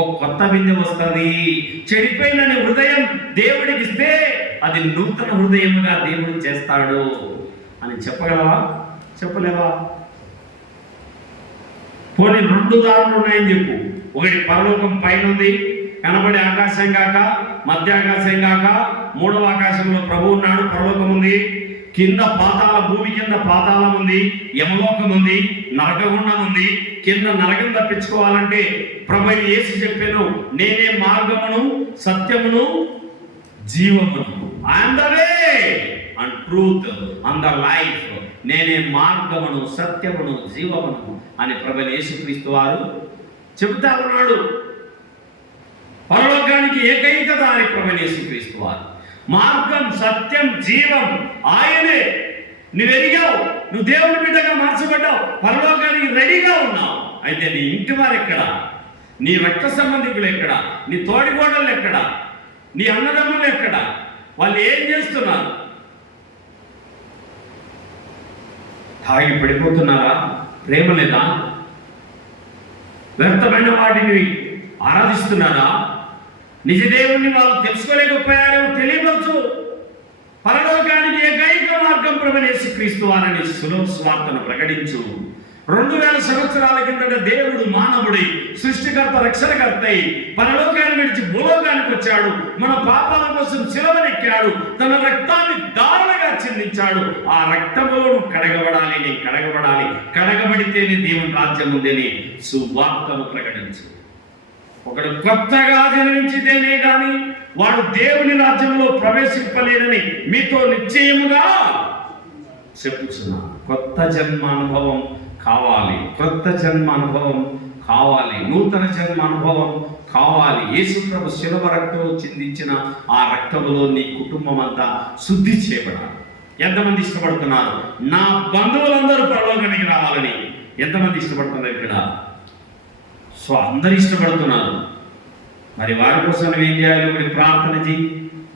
ఒక కొత్త బిందె వస్తుంది. చెడిపోయిన నీ హృదయం దేవుడికి ఇస్తే అది నూతన హృదయముగా దేవుడు చేస్తాడు అని చెప్పగలవా? చెప్పలేవా? పోనీ 2 దారులు ఉన్నాయని చెప్పు. ఒకటి పరలోకం పైన ఉంది, కనబడే ఆకాశం కాక, మధ్య ఆకాశం కాక, 3వ ఆకాశంలో ప్రభు ఉన్నాడు, పరలోకం ఉంది. కింద పాతాళ, భూమి కింద పాతాళం ఉంది, యమలోకం ఉంది, నరకగుండం ఉంది. కింద నరకం తప్పించుకోవాలంటే ప్రభు యేసు చెప్పాను, నేనే మార్గమును, సత్యమును, జీవమును. I'm the way and truth and the life. నేనే మార్గమును, సత్యమును, జీవమును అని ప్రభు యేసుక్రీస్తు వారు చెబుతా ఉన్నాడు. పరలోకానికి ఏకైక దారి ప్రభు యేసుక్రీస్తు వారు. మార్గం, సత్యం, జీవం ఆయనే. నువ్వు ఎరిగావు, నువ్వు దేవుని బిడ్డగా మార్చబడ్డావు, పరలోకానికి రెడీగా ఉన్నావు. అయితే నీ ఇంటి వారు ఎక్కడ? నీ రక్త సంబంధికులు ఎక్కడ? నీ తోడికోడళ్ళు ఎక్కడ? నీ అన్నదమ్ములు ఎక్కడ? వాళ్ళు ఏం చేస్తున్నారు? తాగి పడిపోతున్నారా? ప్రేమ లేదా? వ్యర్థమైన వాటిని ఆరాధిస్తున్నారా? నిజ దేవుణ్ణి వాళ్ళు తెలుసుకోలేకపోయారో తెలియవచ్చు. పరలోకానికి ఏకైక మార్గం ప్రభువైన యేసుక్రీస్తు వారిని సులువు స్వార్థను ప్రకటించు. 2000 సంవత్సరాల కిందట దేవుడు మానవుడై సృష్టికర్త రక్షణకర్త అయి పరలోకాన్ని విడిచి భూలోకానికి వచ్చాడు. మన పాపాల కోసం శిలువనెక్కాడు. తన రక్తాన్ని దారుణంగా చిందించాడు. ఆ రక్తములో కడగబడాలి, నేను కడగబడాలి, కడగబడితేనే దేవుని రాజ్యం ఉందని సువార్తను ప్రకటించు. ఒకడు కొత్తగా జన్మించితేనే కానీ వాడు దేవుని రాజ్యంలో ప్రవేశింపలేదని మీతో నిశ్చయముగా చెప్పుచున్నా. కొత్త జన్మ అనుభవం కావాలి, కొత్త జన్మ అనుభవం కావాలి, నూతన జన్మ అనుభవం కావాలి. యేసు ప్రభు శిలువ రక్తం చిందించిన ఆ రక్తములో నీ కుటుంబం అంతా శుద్ధి చేయబడాలి. ఎంతమంది ఇష్టపడుతున్నారు? నా బంధువులందరూ పరలోకానికి రావాలని ఎంతమంది ఇష్టపడుతున్నారు ఇక్కడ? సో అందరు ఇష్టపడుతున్నారు. మరి వారి కోసం ఏం చేయాలి? 1 ప్రార్థన చేయి,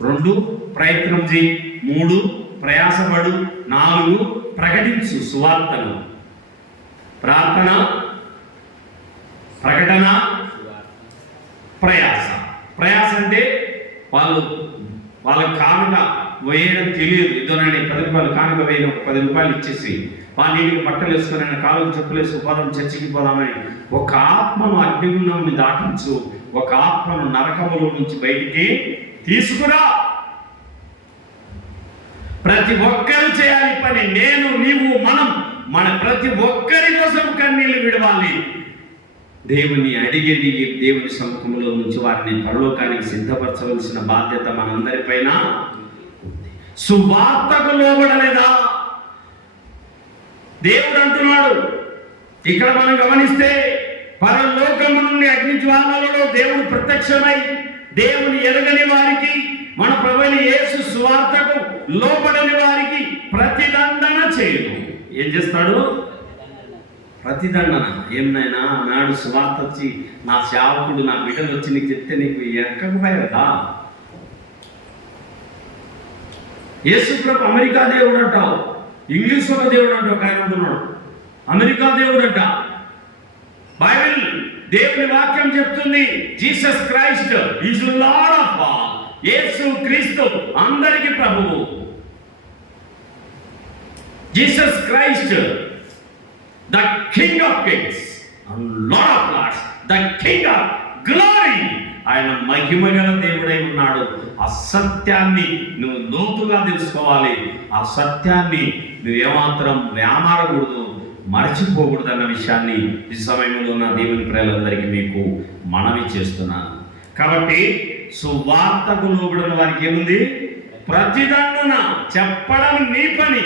2 ప్రయత్నం చేయి, 3 ప్రయాసపడు, 4 ప్రకటించు సువార్తను. ప్రార్థన, ప్రకటన, ప్రయాస. ప్రయాస అంటే వాళ్ళ కానుక వేయడం తెలియదు. ఇదోనని 10 రూపాయలు కానుక వేయడం, 10 రూపాయలు ఇచ్చేసి వాళ్ళ ఇంటికి బట్టలు వేసుకుని కాళ్ళకు చెప్పులేసి ఉపాదం చర్చికి పోదామని ఒక ఆత్మను అగ్నిగుండంని దాటించు. ఒక ఆత్మను నరకములో నుంచి బయటికి తీసుకురా. ప్రతి ఒక్కరు చేయాలి పని. నేను, నీవు, మన ప్రతి ఒక్కరి కోసం కన్నీళ్లు విడవాలి. దేవుని అడిగేది దేవుని సముఖంలో నుంచి వారిని పరలోకానికి సిద్ధపరచవలసిన బాధ్యత మనందరిపైన. సువార్తకు లోబడలేదా? దేవుడు అంటున్నాడు ఇక్కడ మనం గమనిస్తే, పరలోకము నుండి అగ్ని జ్వాలలలో దేవుడు ప్రత్యక్షమై దేవుని ఎరగని వారికి, మన ప్రభువైన యేసు సువార్తకు లోబడని వారికి ప్రతిదండన చేయదు. ఏం చేస్తాడు? ప్రతిదండన. ఏమైనా నాడు సువార్త వచ్చి నా సేవకుడు, నా బిడ్డలు వచ్చి నీకు చెప్తే నీకు ఎక్కకపోయా కదా. యేసు ప్రభు అమెరికా దేవుడు అంటావు, ఇంగ్లీష్ వాళ్ళ దేవుడు అంటే ఒక ఆయన ఉంటున్నాడు. అమెరికా దేవుడు అంట. బైబిల్ దేవుని వాక్యం చెప్తుంది, Jesus Christ is Lord of all. Yesu Kristu అందరికి ప్రభువు. Jesus Christ the King of Kings and Lord of Lords, the King of glory. ఆయన మహిమగల దేవుడై ఉన్నాడు. ఆ సత్యాన్ని నువ్వు లోతుగా తెలుసుకోవాలి. ఆ సత్యాన్ని నువ్వు ఏమాత్రం వ్యామారకూడదు, మర్చిపోకూడదు అన్న విషయాన్ని ఈ సమయంలో ఉన్న దేవుని ప్రియులందరికీ మీకు మనవి చేస్తున్నాను. కాబట్టి సువార్తకు లోబడిన వారికి ఏముంది? ప్రతిదండన. చెప్పడం నీ పని.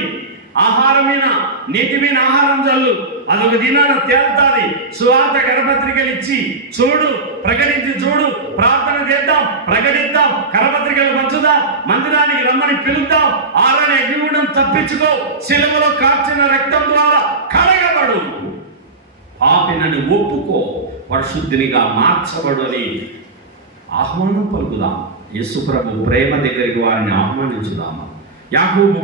ఆహారమైన నీటి మీద ఆహారం చల్లు, అదొక దినాన తేల్తాది. సువార్త కరపత్రికలు ఇచ్చి చూడు, ప్రకటించి చూడు, ప్రార్థన చేద్దాం, ప్రకటిద్దాం, కరపత్రికలు పంచుదాం, మందిరానికి రమ్మని పిలుద్దాం. ఆరని అగ్నిగుండం తప్పించుకో, శిలువలో కార్చిన రక్తం ద్వారా కడగబడు, పాపినని ఒప్పుకో, పరిశుద్ధినిగా మార్చబడు అని ఆహ్వానం పలుకుదాం. యేసు ప్రభు ప్రేమ దగ్గరికి వారిని ఆహ్వానించుదాము. యాకోబు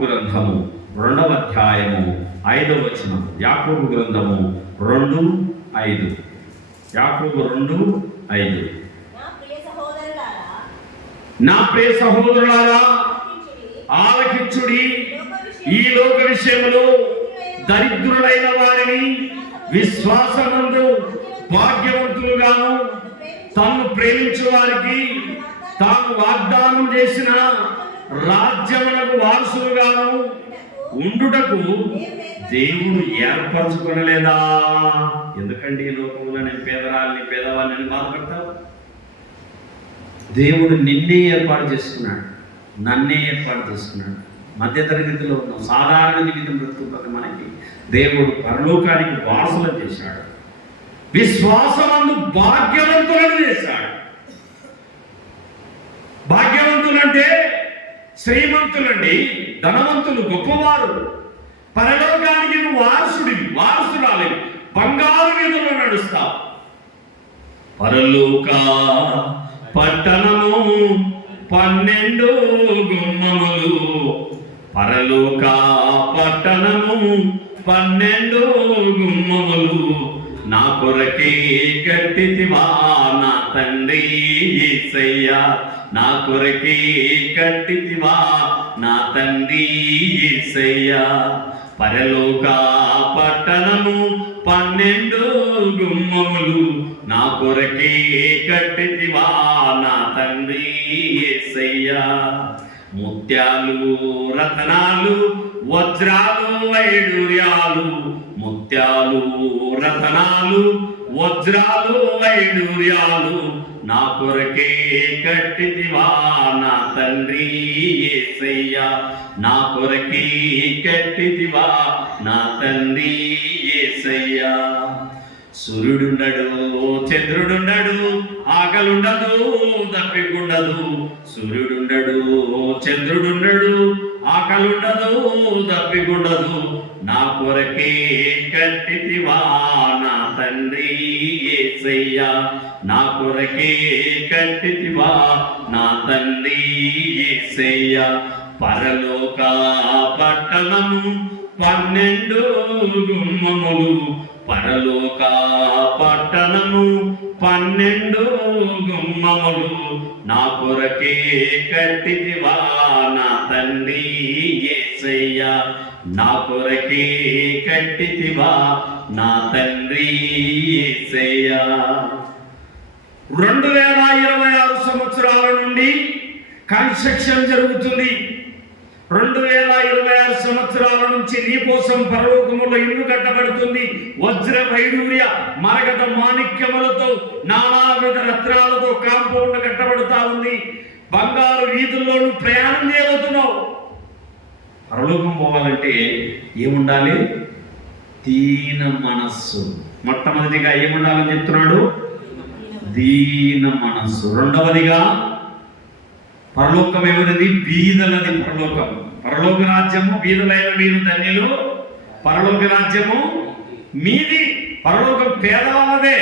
గ్రంథము 2వ అధ్యాయము 5వ వచనం. యాకోబు గ్రంథము 2:5. యాకోబు 2:5. నా ప్రియ సహోదరులారా ఆలకించుడి, ఈ లోక విషయములో దరిద్రులైన వారిని విశ్వాసమందు భాగ్యవంతులుగాను, తాను ప్రేమించు వారికి తాను వాగ్దానం చేసిన రాజ్యమునకు వారసులుగాను ఉండుటకు దేవుడు ఏర్పరచుకొనలేదా? ఎందుకండి ఈ లోకంలో నేను పేదవాళ్ళని బాధపడతావు? దేవుడు నిన్నే ఏర్పాటు చేసుకున్నాడు, నన్నే ఏర్పాటు చేసుకున్నాడు. మధ్యతరగతిలో ఉన్నాం, సాధారణ జీవితం బ్రతుకుతున్న మనకి దేవుడు పరలోకానికి వారసులను చేశాడు. విశ్వాసమందు భాగ్యవంతులను చేశాడు. భాగ్యవంతులంటే శ్రీమంతులండి, ధనవంతులు, గొప్పవారు. పరలోకానికి వారసురాలి, బంగారు వీధుల్లో నడుస్తావు. పరలోక పట్టణము 12 గుమ్మములు, పరలోక పట్టణము 12 గుమ్మములు, నా కొరకే కట్టితివా నా తండ్రి యేసయ్యా, నా కొరకే కట్టితివా నా తండ్రి యేసయ్యా. పరలోక పట్టణము 12 గుమ్మములు నా కొరకే కట్టితివా నా తండ్రి యేసయ్యా. ముత్యాలు రతనాలు వజ్రాలు వైడూర్యాలు, ముత్యాలు రతనాలు వజ్రాలు వైడూర్యాలు నా కొరకే కట్టితివా నా తండ్రి యేసయ్యా, నా కొరకే కట్టితివా నా తండ్రి యేసయ్యా. సూర్యుడుండడు చంద్రుడుండడు ఆకలుండదు దప్పికుండదు, సూర్యుడుండడు చంద్రుడుండడు ఆకలుండదు దప్పికుండదు, నా కొరకే కట్టితివా నా తండ్రి యేసయ్యా, నా కొరకే కట్టితివా నా తండ్రి యేసయ్యా. పరలోక పట్టణము 12 గుమ్మములు, పరలోక పట్టణము 12 గుమ్మములు నా కొరకే కట్టితివా నా తండ్రి యేసయ్యా, నా కొరకే కట్టితివా నా తండ్రి యేసయ్యా. 2026 సంవత్సరాల నుండి కన్స్ట్రక్షన్ జరుగుతుంది. 2026 సంవత్సరాల నుంచి నీ కోసం పరలోకములో ఇల్లు కట్టబడుతుంది. వజ్ర వైడూర్య మరగత మాణిక్యములతో నానావిధ రత్నాలతో కాంపౌండ్ కట్టబడుతా ఉంది. బంగారు వీధుల్లోనూ ప్రయాణం చేయబోతున్నావు. పరలోకం పోవాలంటే ఏముండాలి? దీన మనస్సు. మొట్టమొదటిగా ఏముండాలని చెప్తున్నాడు? దీన మనస్సు. రెండవదిగా పరలోకం ఏమన్నది? బీదలది పరలోకం. పరలోక రాజ్యము బీదలైన మీరు ధన్యులు, పరలోక రాజ్యము మీది. పరలోకం పేదవాళ్ళదే.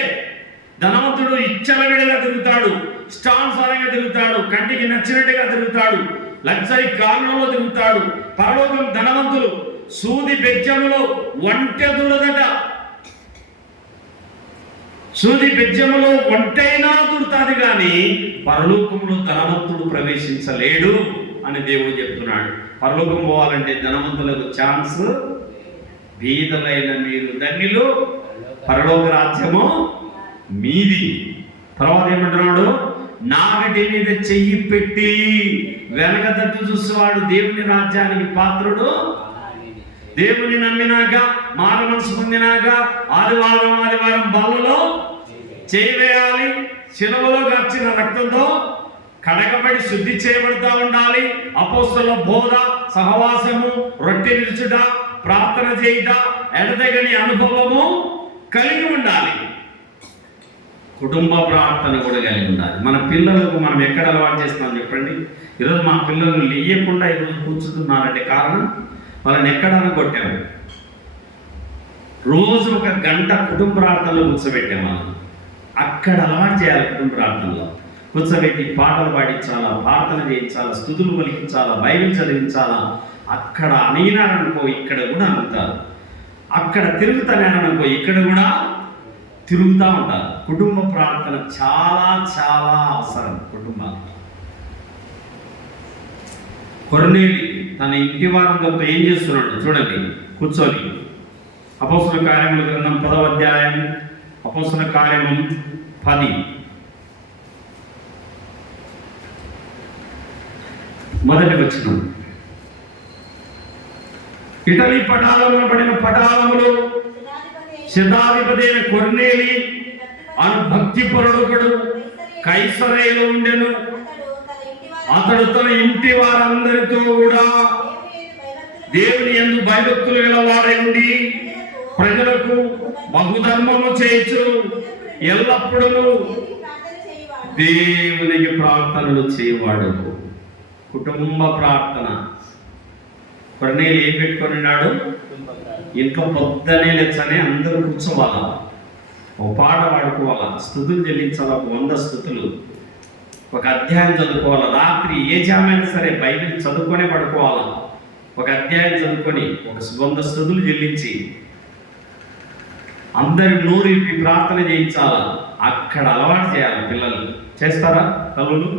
ధనవంతుడు ఇచ్చలవిడిగా తిరుగుతాడు, ఇష్టానుసారంగా తిరుగుతాడు, కంటికి నచ్చినట్టుగా తిరుగుతాడు, లగ్జరీ కార్లలో తిరుగుతాడు. పరలోకం ధనవంతులు సూది బెజ్జములో ఒంటె దూరదట. సూది బెజ్జములో ఒంటైనా దూరుతాది కానీ పరలోకంలో ధనవంతుడు ప్రవేశించలేడు అని దేవుడు చెప్తున్నాడు. పరలోకం పోవాలంటే ధనవంతులకు ఛాన్స్. బీదలైన మీరు ధన్యులు, పరలోక రాజ్యము మీది. తర్వాత ఏమంటున్నాడు? నాగటి మీద చెయ్యి పెట్టి వెనక తట్టు చూసేవాడు దేవుని రాజ్యానికి పాత్రుడు. దేవుని నమ్మినాక, మార మనసు పొందినాక ఆదివారం బల్లలో చేయవేయాలి. శిలువలో గార్చిన రక్తంతో కడగబడి శుద్ధి చేయబడతా ఉండాలి. అపోస్తలుల బోధ, సహవాసము, రొట్టె విరుచుట, ప్రార్థన చేయుట, ఎడతెగని అనుభవము కలిగి ఉండాలి. కుటుంబ ప్రార్థన కూడా కలిగి ఉండాలి. మన పిల్లలకు మనం ఎక్కడ అలవాటు చేస్తున్నాం చెప్పండి? ఈరోజు మా పిల్లలు లేయకుండా ఈరోజు కూర్చుతున్నారంటే కారణం వాళ్ళని ఎక్కడ కొట్టాము. రోజు 1 గంట కుటుంబ ప్రార్థనలో కూర్చోబెట్టాము. మనం అక్కడ అలవాటు చేయాలి. కుటుంబ ప్రార్థనలో కూర్చోబెట్టి పాటలు పాడించాలా, ప్రార్థన చేయించాలా, స్తుతులు పలికించాలా, బైబిల్ చదివించాలా. అక్కడ అనిగినారనుకో ఇక్కడ కూడా అనుకుంటారు, అక్కడ తిరుగుతానేననుకో ఇక్కడ కూడా తిరుగుతూ ఉంటారు. కుటుంబ ప్రార్థన చాలా చాలా అవసరం కుటుంబానికి. కొర్నేలి తన ఇంటి వారంతో ఏం చేస్తున్నాడు చూడండి. కూర్చొని అపోస్తలుల కార్యముల గ్రంథం 10వ అధ్యాయం, అపోస్తలుల కార్యము 10 మొదటి వచనం. ఇటలీ పటాలంలో పడిన పటాలములో శతాధిపతి అయిన కొర్నేలి అను భక్తిపరుడొకడు కైసరయలో ఉండెను. అతడు తన ఇంటి వారందరితో కూడా దేవుని యందు భయభక్తులు గలవాడై ఉండి ప్రజలకు బహుధర్మము చేయించు ఎల్లప్పుడూ దేవునికి ప్రార్థనలు చేయవాడు. కుటుంబ ప్రార్థన. కొర్నేలి ఏం పెట్టుకొని ఉన్నాడు? ఇంట్లో పొద్దునే లేచని అందరూ కూర్చోవాలా, ఒక పాట పాడుకోవాలా, స్తుతులు చెల్లించాలా, 100 స్తుతులు, ఒక అధ్యాయం చదువుకోవాలా. రాత్రి ఏ జామైనా సరే బైబిల్ చదువుకొనే పడుకోవాలా. ఒక అధ్యాయం చదువుకొని 100 స్తుతులు చెల్లించి అందరి నోరు ఇప్పి ప్రార్థన చేయించాలా, అక్కడ అలవాటు చేయాలి. పిల్లలు చేస్తారా? తల్లులు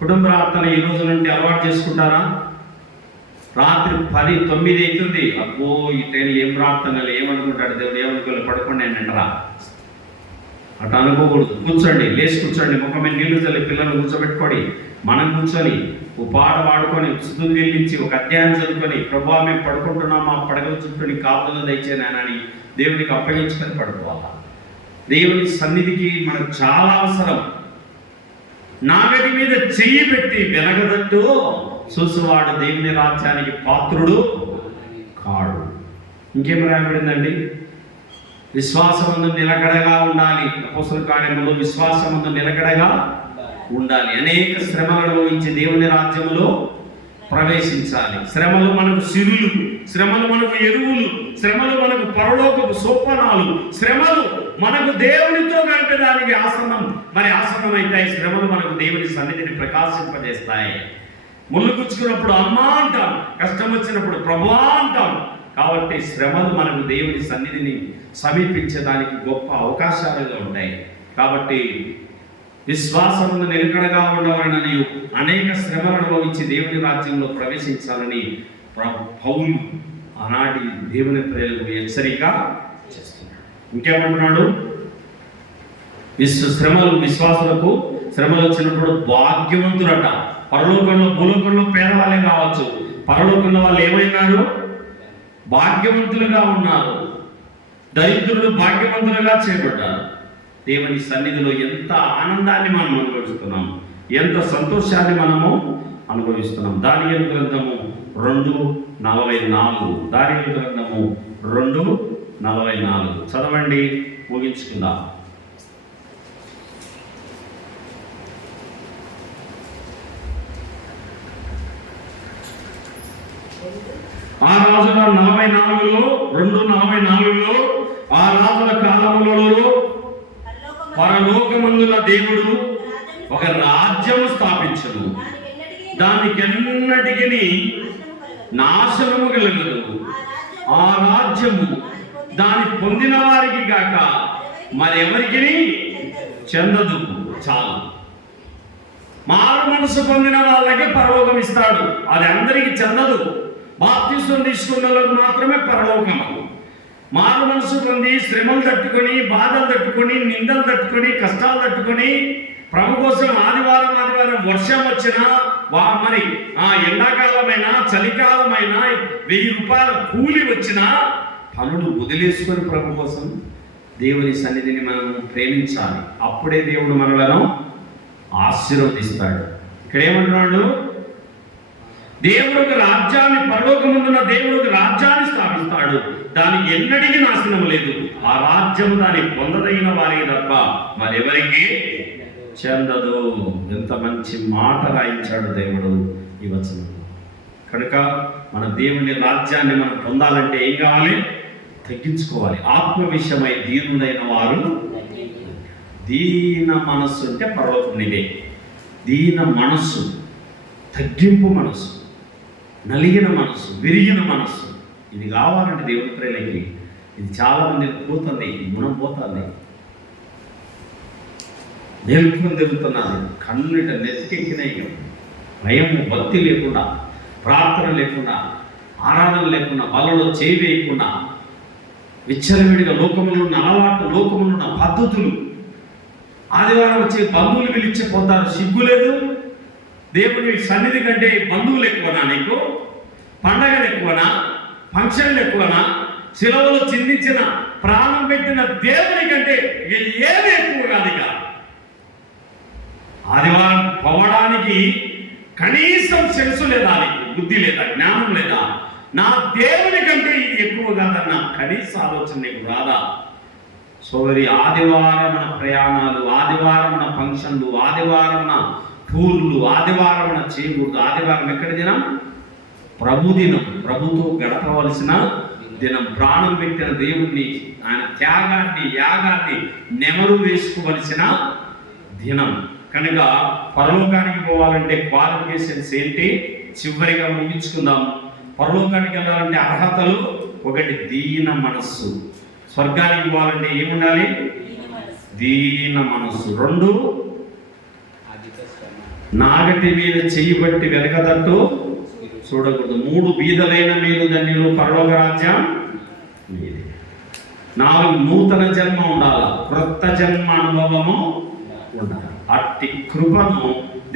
కుటుంబ ప్రార్థన ఈ రోజు నుండి అలవాటు చేసుకుంటారా? రాత్రి 10, 9 అవుతుంది, అబ్బో ఈ టైంలో ఏం ప్రార్థనలు, ఏమనుకుంటాడు దేవుడు, ఏమనుకోలేదు, పడుకోండి అని అంటారా? అట్లా అనుకోకూడదు. కూర్చోండి, లేచి కూర్చోండి, ముఖం మీద నీళ్లు చల్లి పిల్లలు కూర్చోబెట్టుకోండి, మనం కూర్చొని ఓ పాట పాడుకొని స్థుతులు చెల్లించి ఒక అధ్యాయం చదువుకొని, ప్రభువా మేము పడుకుంటున్నామా, పడగల చుట్టూ నీ కాపుదల దయచేనానని దేవునికి అప్పగించుకొని పడుకోవాలా. దేవుని సన్నిధికి మనకు చాలా అవసరం. నాగటి మీద చెయ్యి పెట్టి వెనగదట్టు చూసువాడు దేవుని రాజ్యానికి పాత్రుడు కాడు. ఇంకేం రాయబడిందండి? విశ్వాసమందు నిలకడగా ఉండాలి. అపోస్తల కార్యములో విశ్వాసమందు నిలకడగా ఉండాలి. అనేక శ్రమలు అనుభవించి దేవుని రాజ్యములో ప్రవేశించాలి. శ్రమలు మనకు సిరులు, శ్రమలు మనకు ఎరువులు, శ్రమలు మనకు పరలోకపు సోపానాలు, శ్రమలు మనకు దేవునితో గడిపేదానికి ఆసనం అవుతాయి. శ్రమలు మనకు దేవుని సన్నిధిని ప్రకాశింపజేస్తాయి. ముళ్ళు గుచ్చుకున్నప్పుడు అమ్మా అంటాం, కష్టం వచ్చినప్పుడు ప్రభువా అంటాం. కాబట్టి శ్రమలు మనకు దేవుని సన్నిధిని సమీపించడానికి గొప్ప అవకాశాలుగా ఉంటాయి. కాబట్టి విశ్వాసమును నిలకడగా ఉండవాలని అనేక శ్రమలు అనుభవించి దేవుని రాజ్యంలో ప్రవేశించాలని పౌలు ఆనాటి దేవుని ప్రేరణకు హెచ్చరిక చేస్తున్నాడు. ఇంకేమంటున్నాడు? విశ్వాసులకు శ్రమలు వచ్చినప్పుడు భాగ్యవంతులట. పరలోకంలో భూలోకంలో పేదవాళ్ళే కావచ్చు, పరలోకంలో వాళ్ళు ఏమైనారు? భాగ్యవంతులుగా ఉన్నారు. దరిద్రులు భాగ్యవంతులుగా చేయబడ్డారు. దేవుని సన్నిధిలో ఎంత ఆనందాన్ని మనం అనుభవిస్తున్నాం, ఎంత సంతోషాన్ని మనము అనుభవిస్తున్నాం. దానియేలు గ్రంథము 2:44. దానియేలు గ్రంథము 2:44 చదవండి, ముగించుకుందాం. ఆ రాజుల 2:44 ఆ రాజుల కాలములలో పరలోకమందుల దేవుడు ఒక రాజ్యము స్థాపించును, దానికెన్నటికి నాశనము కలగదు. ఆ రాజ్యము దాని పొందిన వారికి గాక మరెవరికి చెందదు. చాలు. మారు మనసు పొందిన వాళ్ళకి పరలోకం ఇస్తాడు, అది అందరికీ చెందదు. బాప్తిసం తీసుకున్న వాళ్ళకు మాత్రమే పరలోకము. మారు మనసు పొంది శ్రమలు తట్టుకొని, బాధలు తట్టుకొని, నిందలు తట్టుకొని, కష్టాలు తట్టుకొని ప్రభు కోసం ఆదివారం వర్షం వచ్చినా, మరి ఎండాకాలమైనా చలికాలమైనా 1000 రూపాయల కూలి వచ్చినా పనులు వదిలేసుకొని ప్రభు కోసం దేవుని సన్నిధిని మనం ప్రేమించాలి. అప్పుడే దేవుడు మనలను ఆశీర్వదిస్తాడు. ఇక్కడ ఏమంటున్నాడు? దేవుడు రాజ్యాన్ని, పరలోకమందున దేవుడు రాజ్యాన్ని స్థాపిస్తాడు, దానికి ఎన్నటికీ నాశనం లేదు. ఆ రాజ్యం దాన్ని పొందదగిన వారికి తప్ప మరెవరికి చెందదు. ఎంత మంచి మాట రాయించాడు దేవుడు ఈ వచనం. కనుక మన దేవుని రాజ్యాన్ని మనం పొందాలంటే ఏం కావాలి? తగ్గించుకోవాలి. ఆత్మ విషయమై దీనులైన వారు, దీన మనస్సు అంటే పరలోకం ఇదే. దీన మనస్సు, తగ్గింపు మనస్సు, నలిగిన మనస్సు, విరిగిన మనస్సు, ఇది కావాలంటే దేవుని ప్రేలకి. ఇది చాలా మంది పోతుంది, గుణం పోతుంది, నేర్పుకొని తిరుగుతున్నారు. కన్నుట నెత్తికెక్కినాయి. భయం, భక్తి లేకుండా, ప్రార్థన లేకుండా, ఆరాధన లేకుండా, వాళ్ళలో చేయి వేయకుండా, విచ్చలవిడిగా లోకములు ఉన్న అలవాటు, లోకములు ఉన్న పద్ధతులు, ఆదివారం వచ్చి బంధువులు పిలిచిపోతారు. సిగ్గు లేదు. దేవుని సన్నిధి కంటే బంధువులు ఎక్కువనా? నీకు పండగలు ఎక్కువనా? ఫంక్షన్లు ఎక్కువనా? శిలవలో చిందించిన ప్రాణం పెట్టిన దేవుని కంటే ఏమి ఎక్కువ కాదు. ఇక ఆదివారం పోవడానికి కనీసం సెన్సు లేదా, నీకు బుద్ధి లేదా, జ్ఞానం లేదా? నా దేవుని కంటే ఇది ఎక్కువ కాదన్న కనీస ఆలోచన నీకు రాదా? సోదరి, ఆదివారమున ప్రయాణాలు, ఆదివారమున ఫంక్షన్లు, ఆదివారమున టూర్లు, ఆదివారమున చేయకూడదు. ఆదివారం ఎక్కడ దినం? ప్రభు దినం, ప్రభుతో గడపవలసిన దినం. ప్రాణం పెట్టిన దేవుణ్ణి, ఆయన త్యాగాన్ని, యాగాన్ని నెమరు వేసుకోవలసిన దినం. కనుక పరలోకానికి పోవాలంటే క్వాలిఫికేషన్స్ ఏంటి? చివరిగా ముగించుకుందాం. పరలోకానికి వెళ్ళాలంటే అర్హతలు: ఒకటి, దీన మనస్సు. స్వర్గానికి పోవాలంటే ఏముండాలి? దీన మనస్సు. 2, అధిక శ్రమ. నాగటి మీద చెయ్యి బట్టి వెనకదట్టు చూడకూడదు. 3, బీదలైన మీరు ధన్యులు, పరలోక రాజ్యం మీది. 4, నూతన జన్మ ఉండాలి, క్రొత్త జన్మ అనుభవము ఉండాలి. అట్టి కృపను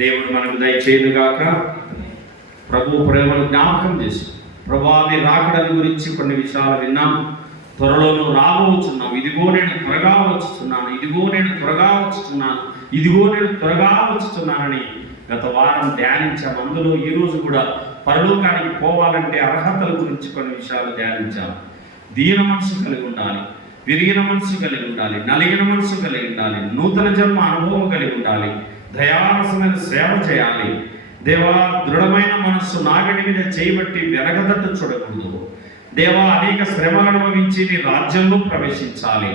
దేవుడు మనకు దయచేయుగాక. ప్రభు ప్రేమను జ్ఞాపకం చేసి, ప్రభావి రాకడని గురించి కొన్ని విషయాలు విన్నాము. త్వరలోనూ రాబోచున్నాం. ఇదిగో నేను త్వరగా వచ్చుచున్నాను, ఇదిగో నేను త్వరగా వచ్చుచున్నాను, ఇదిగో నేను త్వరగా వచ్చుచున్నానని గత వారం ధ్యానించాము. అందులో ఈరోజు కూడా పరలోకానికి పోవాలంటే అర్హతల గురించి కొన్ని విషయాలు ధ్యానించాము. దీన మనసు కలిగి ఉండాలి, విరిగిన మనసు కలిగి ఉండాలి, నలిగిన మనసు కలిగి ఉండాలి, నూతన జన్మ అనుభవం కలిగి ఉండాలి, దయారసమైన సేవ చేయాలి. దేవా, దృఢమైన మనస్సు, నాగటి మీద చేయబట్టి వెనకదట్టు చూడకూడదు. దేవా, అనేక శ్రమలు అనుభవించి నీ రాజ్యంలో ప్రవేశించాలి.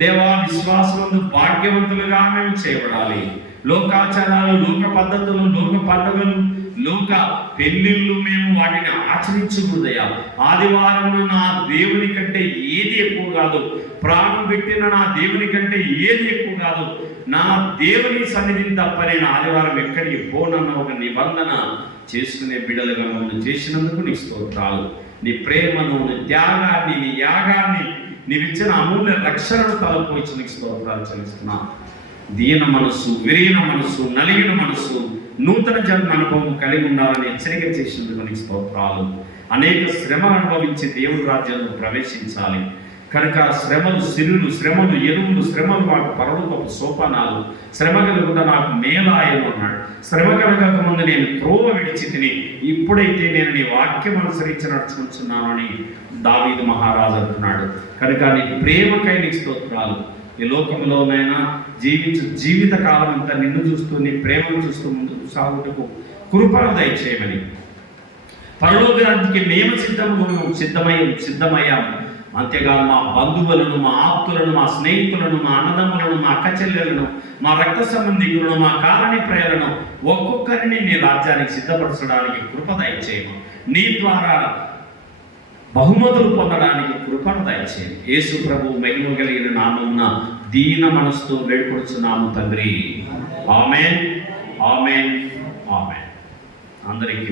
దేవా, విశ్వాసమందు భాగ్యవంతులుగా మేము చేయబడాలి. లోకాచారాలు, లోక పద్ధతులు, లోక పండుగలు, లోక పెళ్లిళ్ళు మేము వాటిని ఆచరించకూడదయ్యా. ఆదివారం నా దేవుని కంటే ఏది ఎక్కువ కాదు, ప్రాణం పెట్టిన నా దేవుని కంటే ఏది ఎక్కువ కాదు. నా దేవుని సన్నిధిని తప్ప నేను ఆదివారం ఎక్కడికి పోనన్న ఒక నిబంధన చేసుకునే బిడ్డలుగా మమ్మల్ని చేసినందుకు నీ స్తోత్రాలు. నీ ప్రేమను, నీ త్యాగాన్ని, నీ యాగాన్ని, నీవిచ్చిన అమూల్య రక్షణను తలపోయించి నీకు స్తోత్రాలు చెల్లిస్తున్నా. దీన మనస్సు, విరిగిన మనస్సు, నలిగిన మనస్సు, నూతన జన్మ అనుభవం కలిగి ఉండాలని హెచ్చరిక చేసినందుకు నీకు స్తోత్రాలు. అనేక శ్రమలు అనుభవించి దేవుడి రాజ్యంలో ప్రవేశించాలి కనుక శ్రమలు, సిరులు, శ్రమలు, ఎరువులు, శ్రమలు మాకు పరలోకపు సోపానాలు. శ్రమ కలుగుతా నాకు మేలాయను అన్నాడు. శ్రమ కలగక ముందు నేను త్రోవ విడిచి తిని, ఇప్పుడైతే నేను నీ వాక్యం అనుసరించి నడుచుకుంటున్నాను అని దావీదు మహారాజు అంటున్నాడు. కనుక నీ ప్రేమకై నీకు స్తోత్రాలు. ఈ లోకంలోనైనా జీవిత కాలం అంతా నిన్ను చూస్తూ, నీ ప్రేమను చూస్తూ ముందుకు సాగుటకు కృపను దయచేయమని, పరలోకానికి మేము సిద్ధమయ్యాము. అంతేకాదు మా బంధువులను, మా ఆప్తులను, మా స్నేహితులను, మా అన్నదమ్ములను, మా అక్క చెల్లెలను, మా రక్త సంబంధికులను, మా కాలనీ ప్రజలను ఒక్కొక్కరిని నీ రాజ్యానికి సిద్ధపరచడానికి కృప దయచేయము. నీ ద్వారా బహుమతులు పొందడానికి కృపను దయచేయండి. యేసు ప్రభు మహిమ కలిగిన నామమున దీన మనసుతో వేడుకొడుచున్నాము తండ్రి. ఆమేన్, ఆమేన్, ఆమేన్. అందరికీ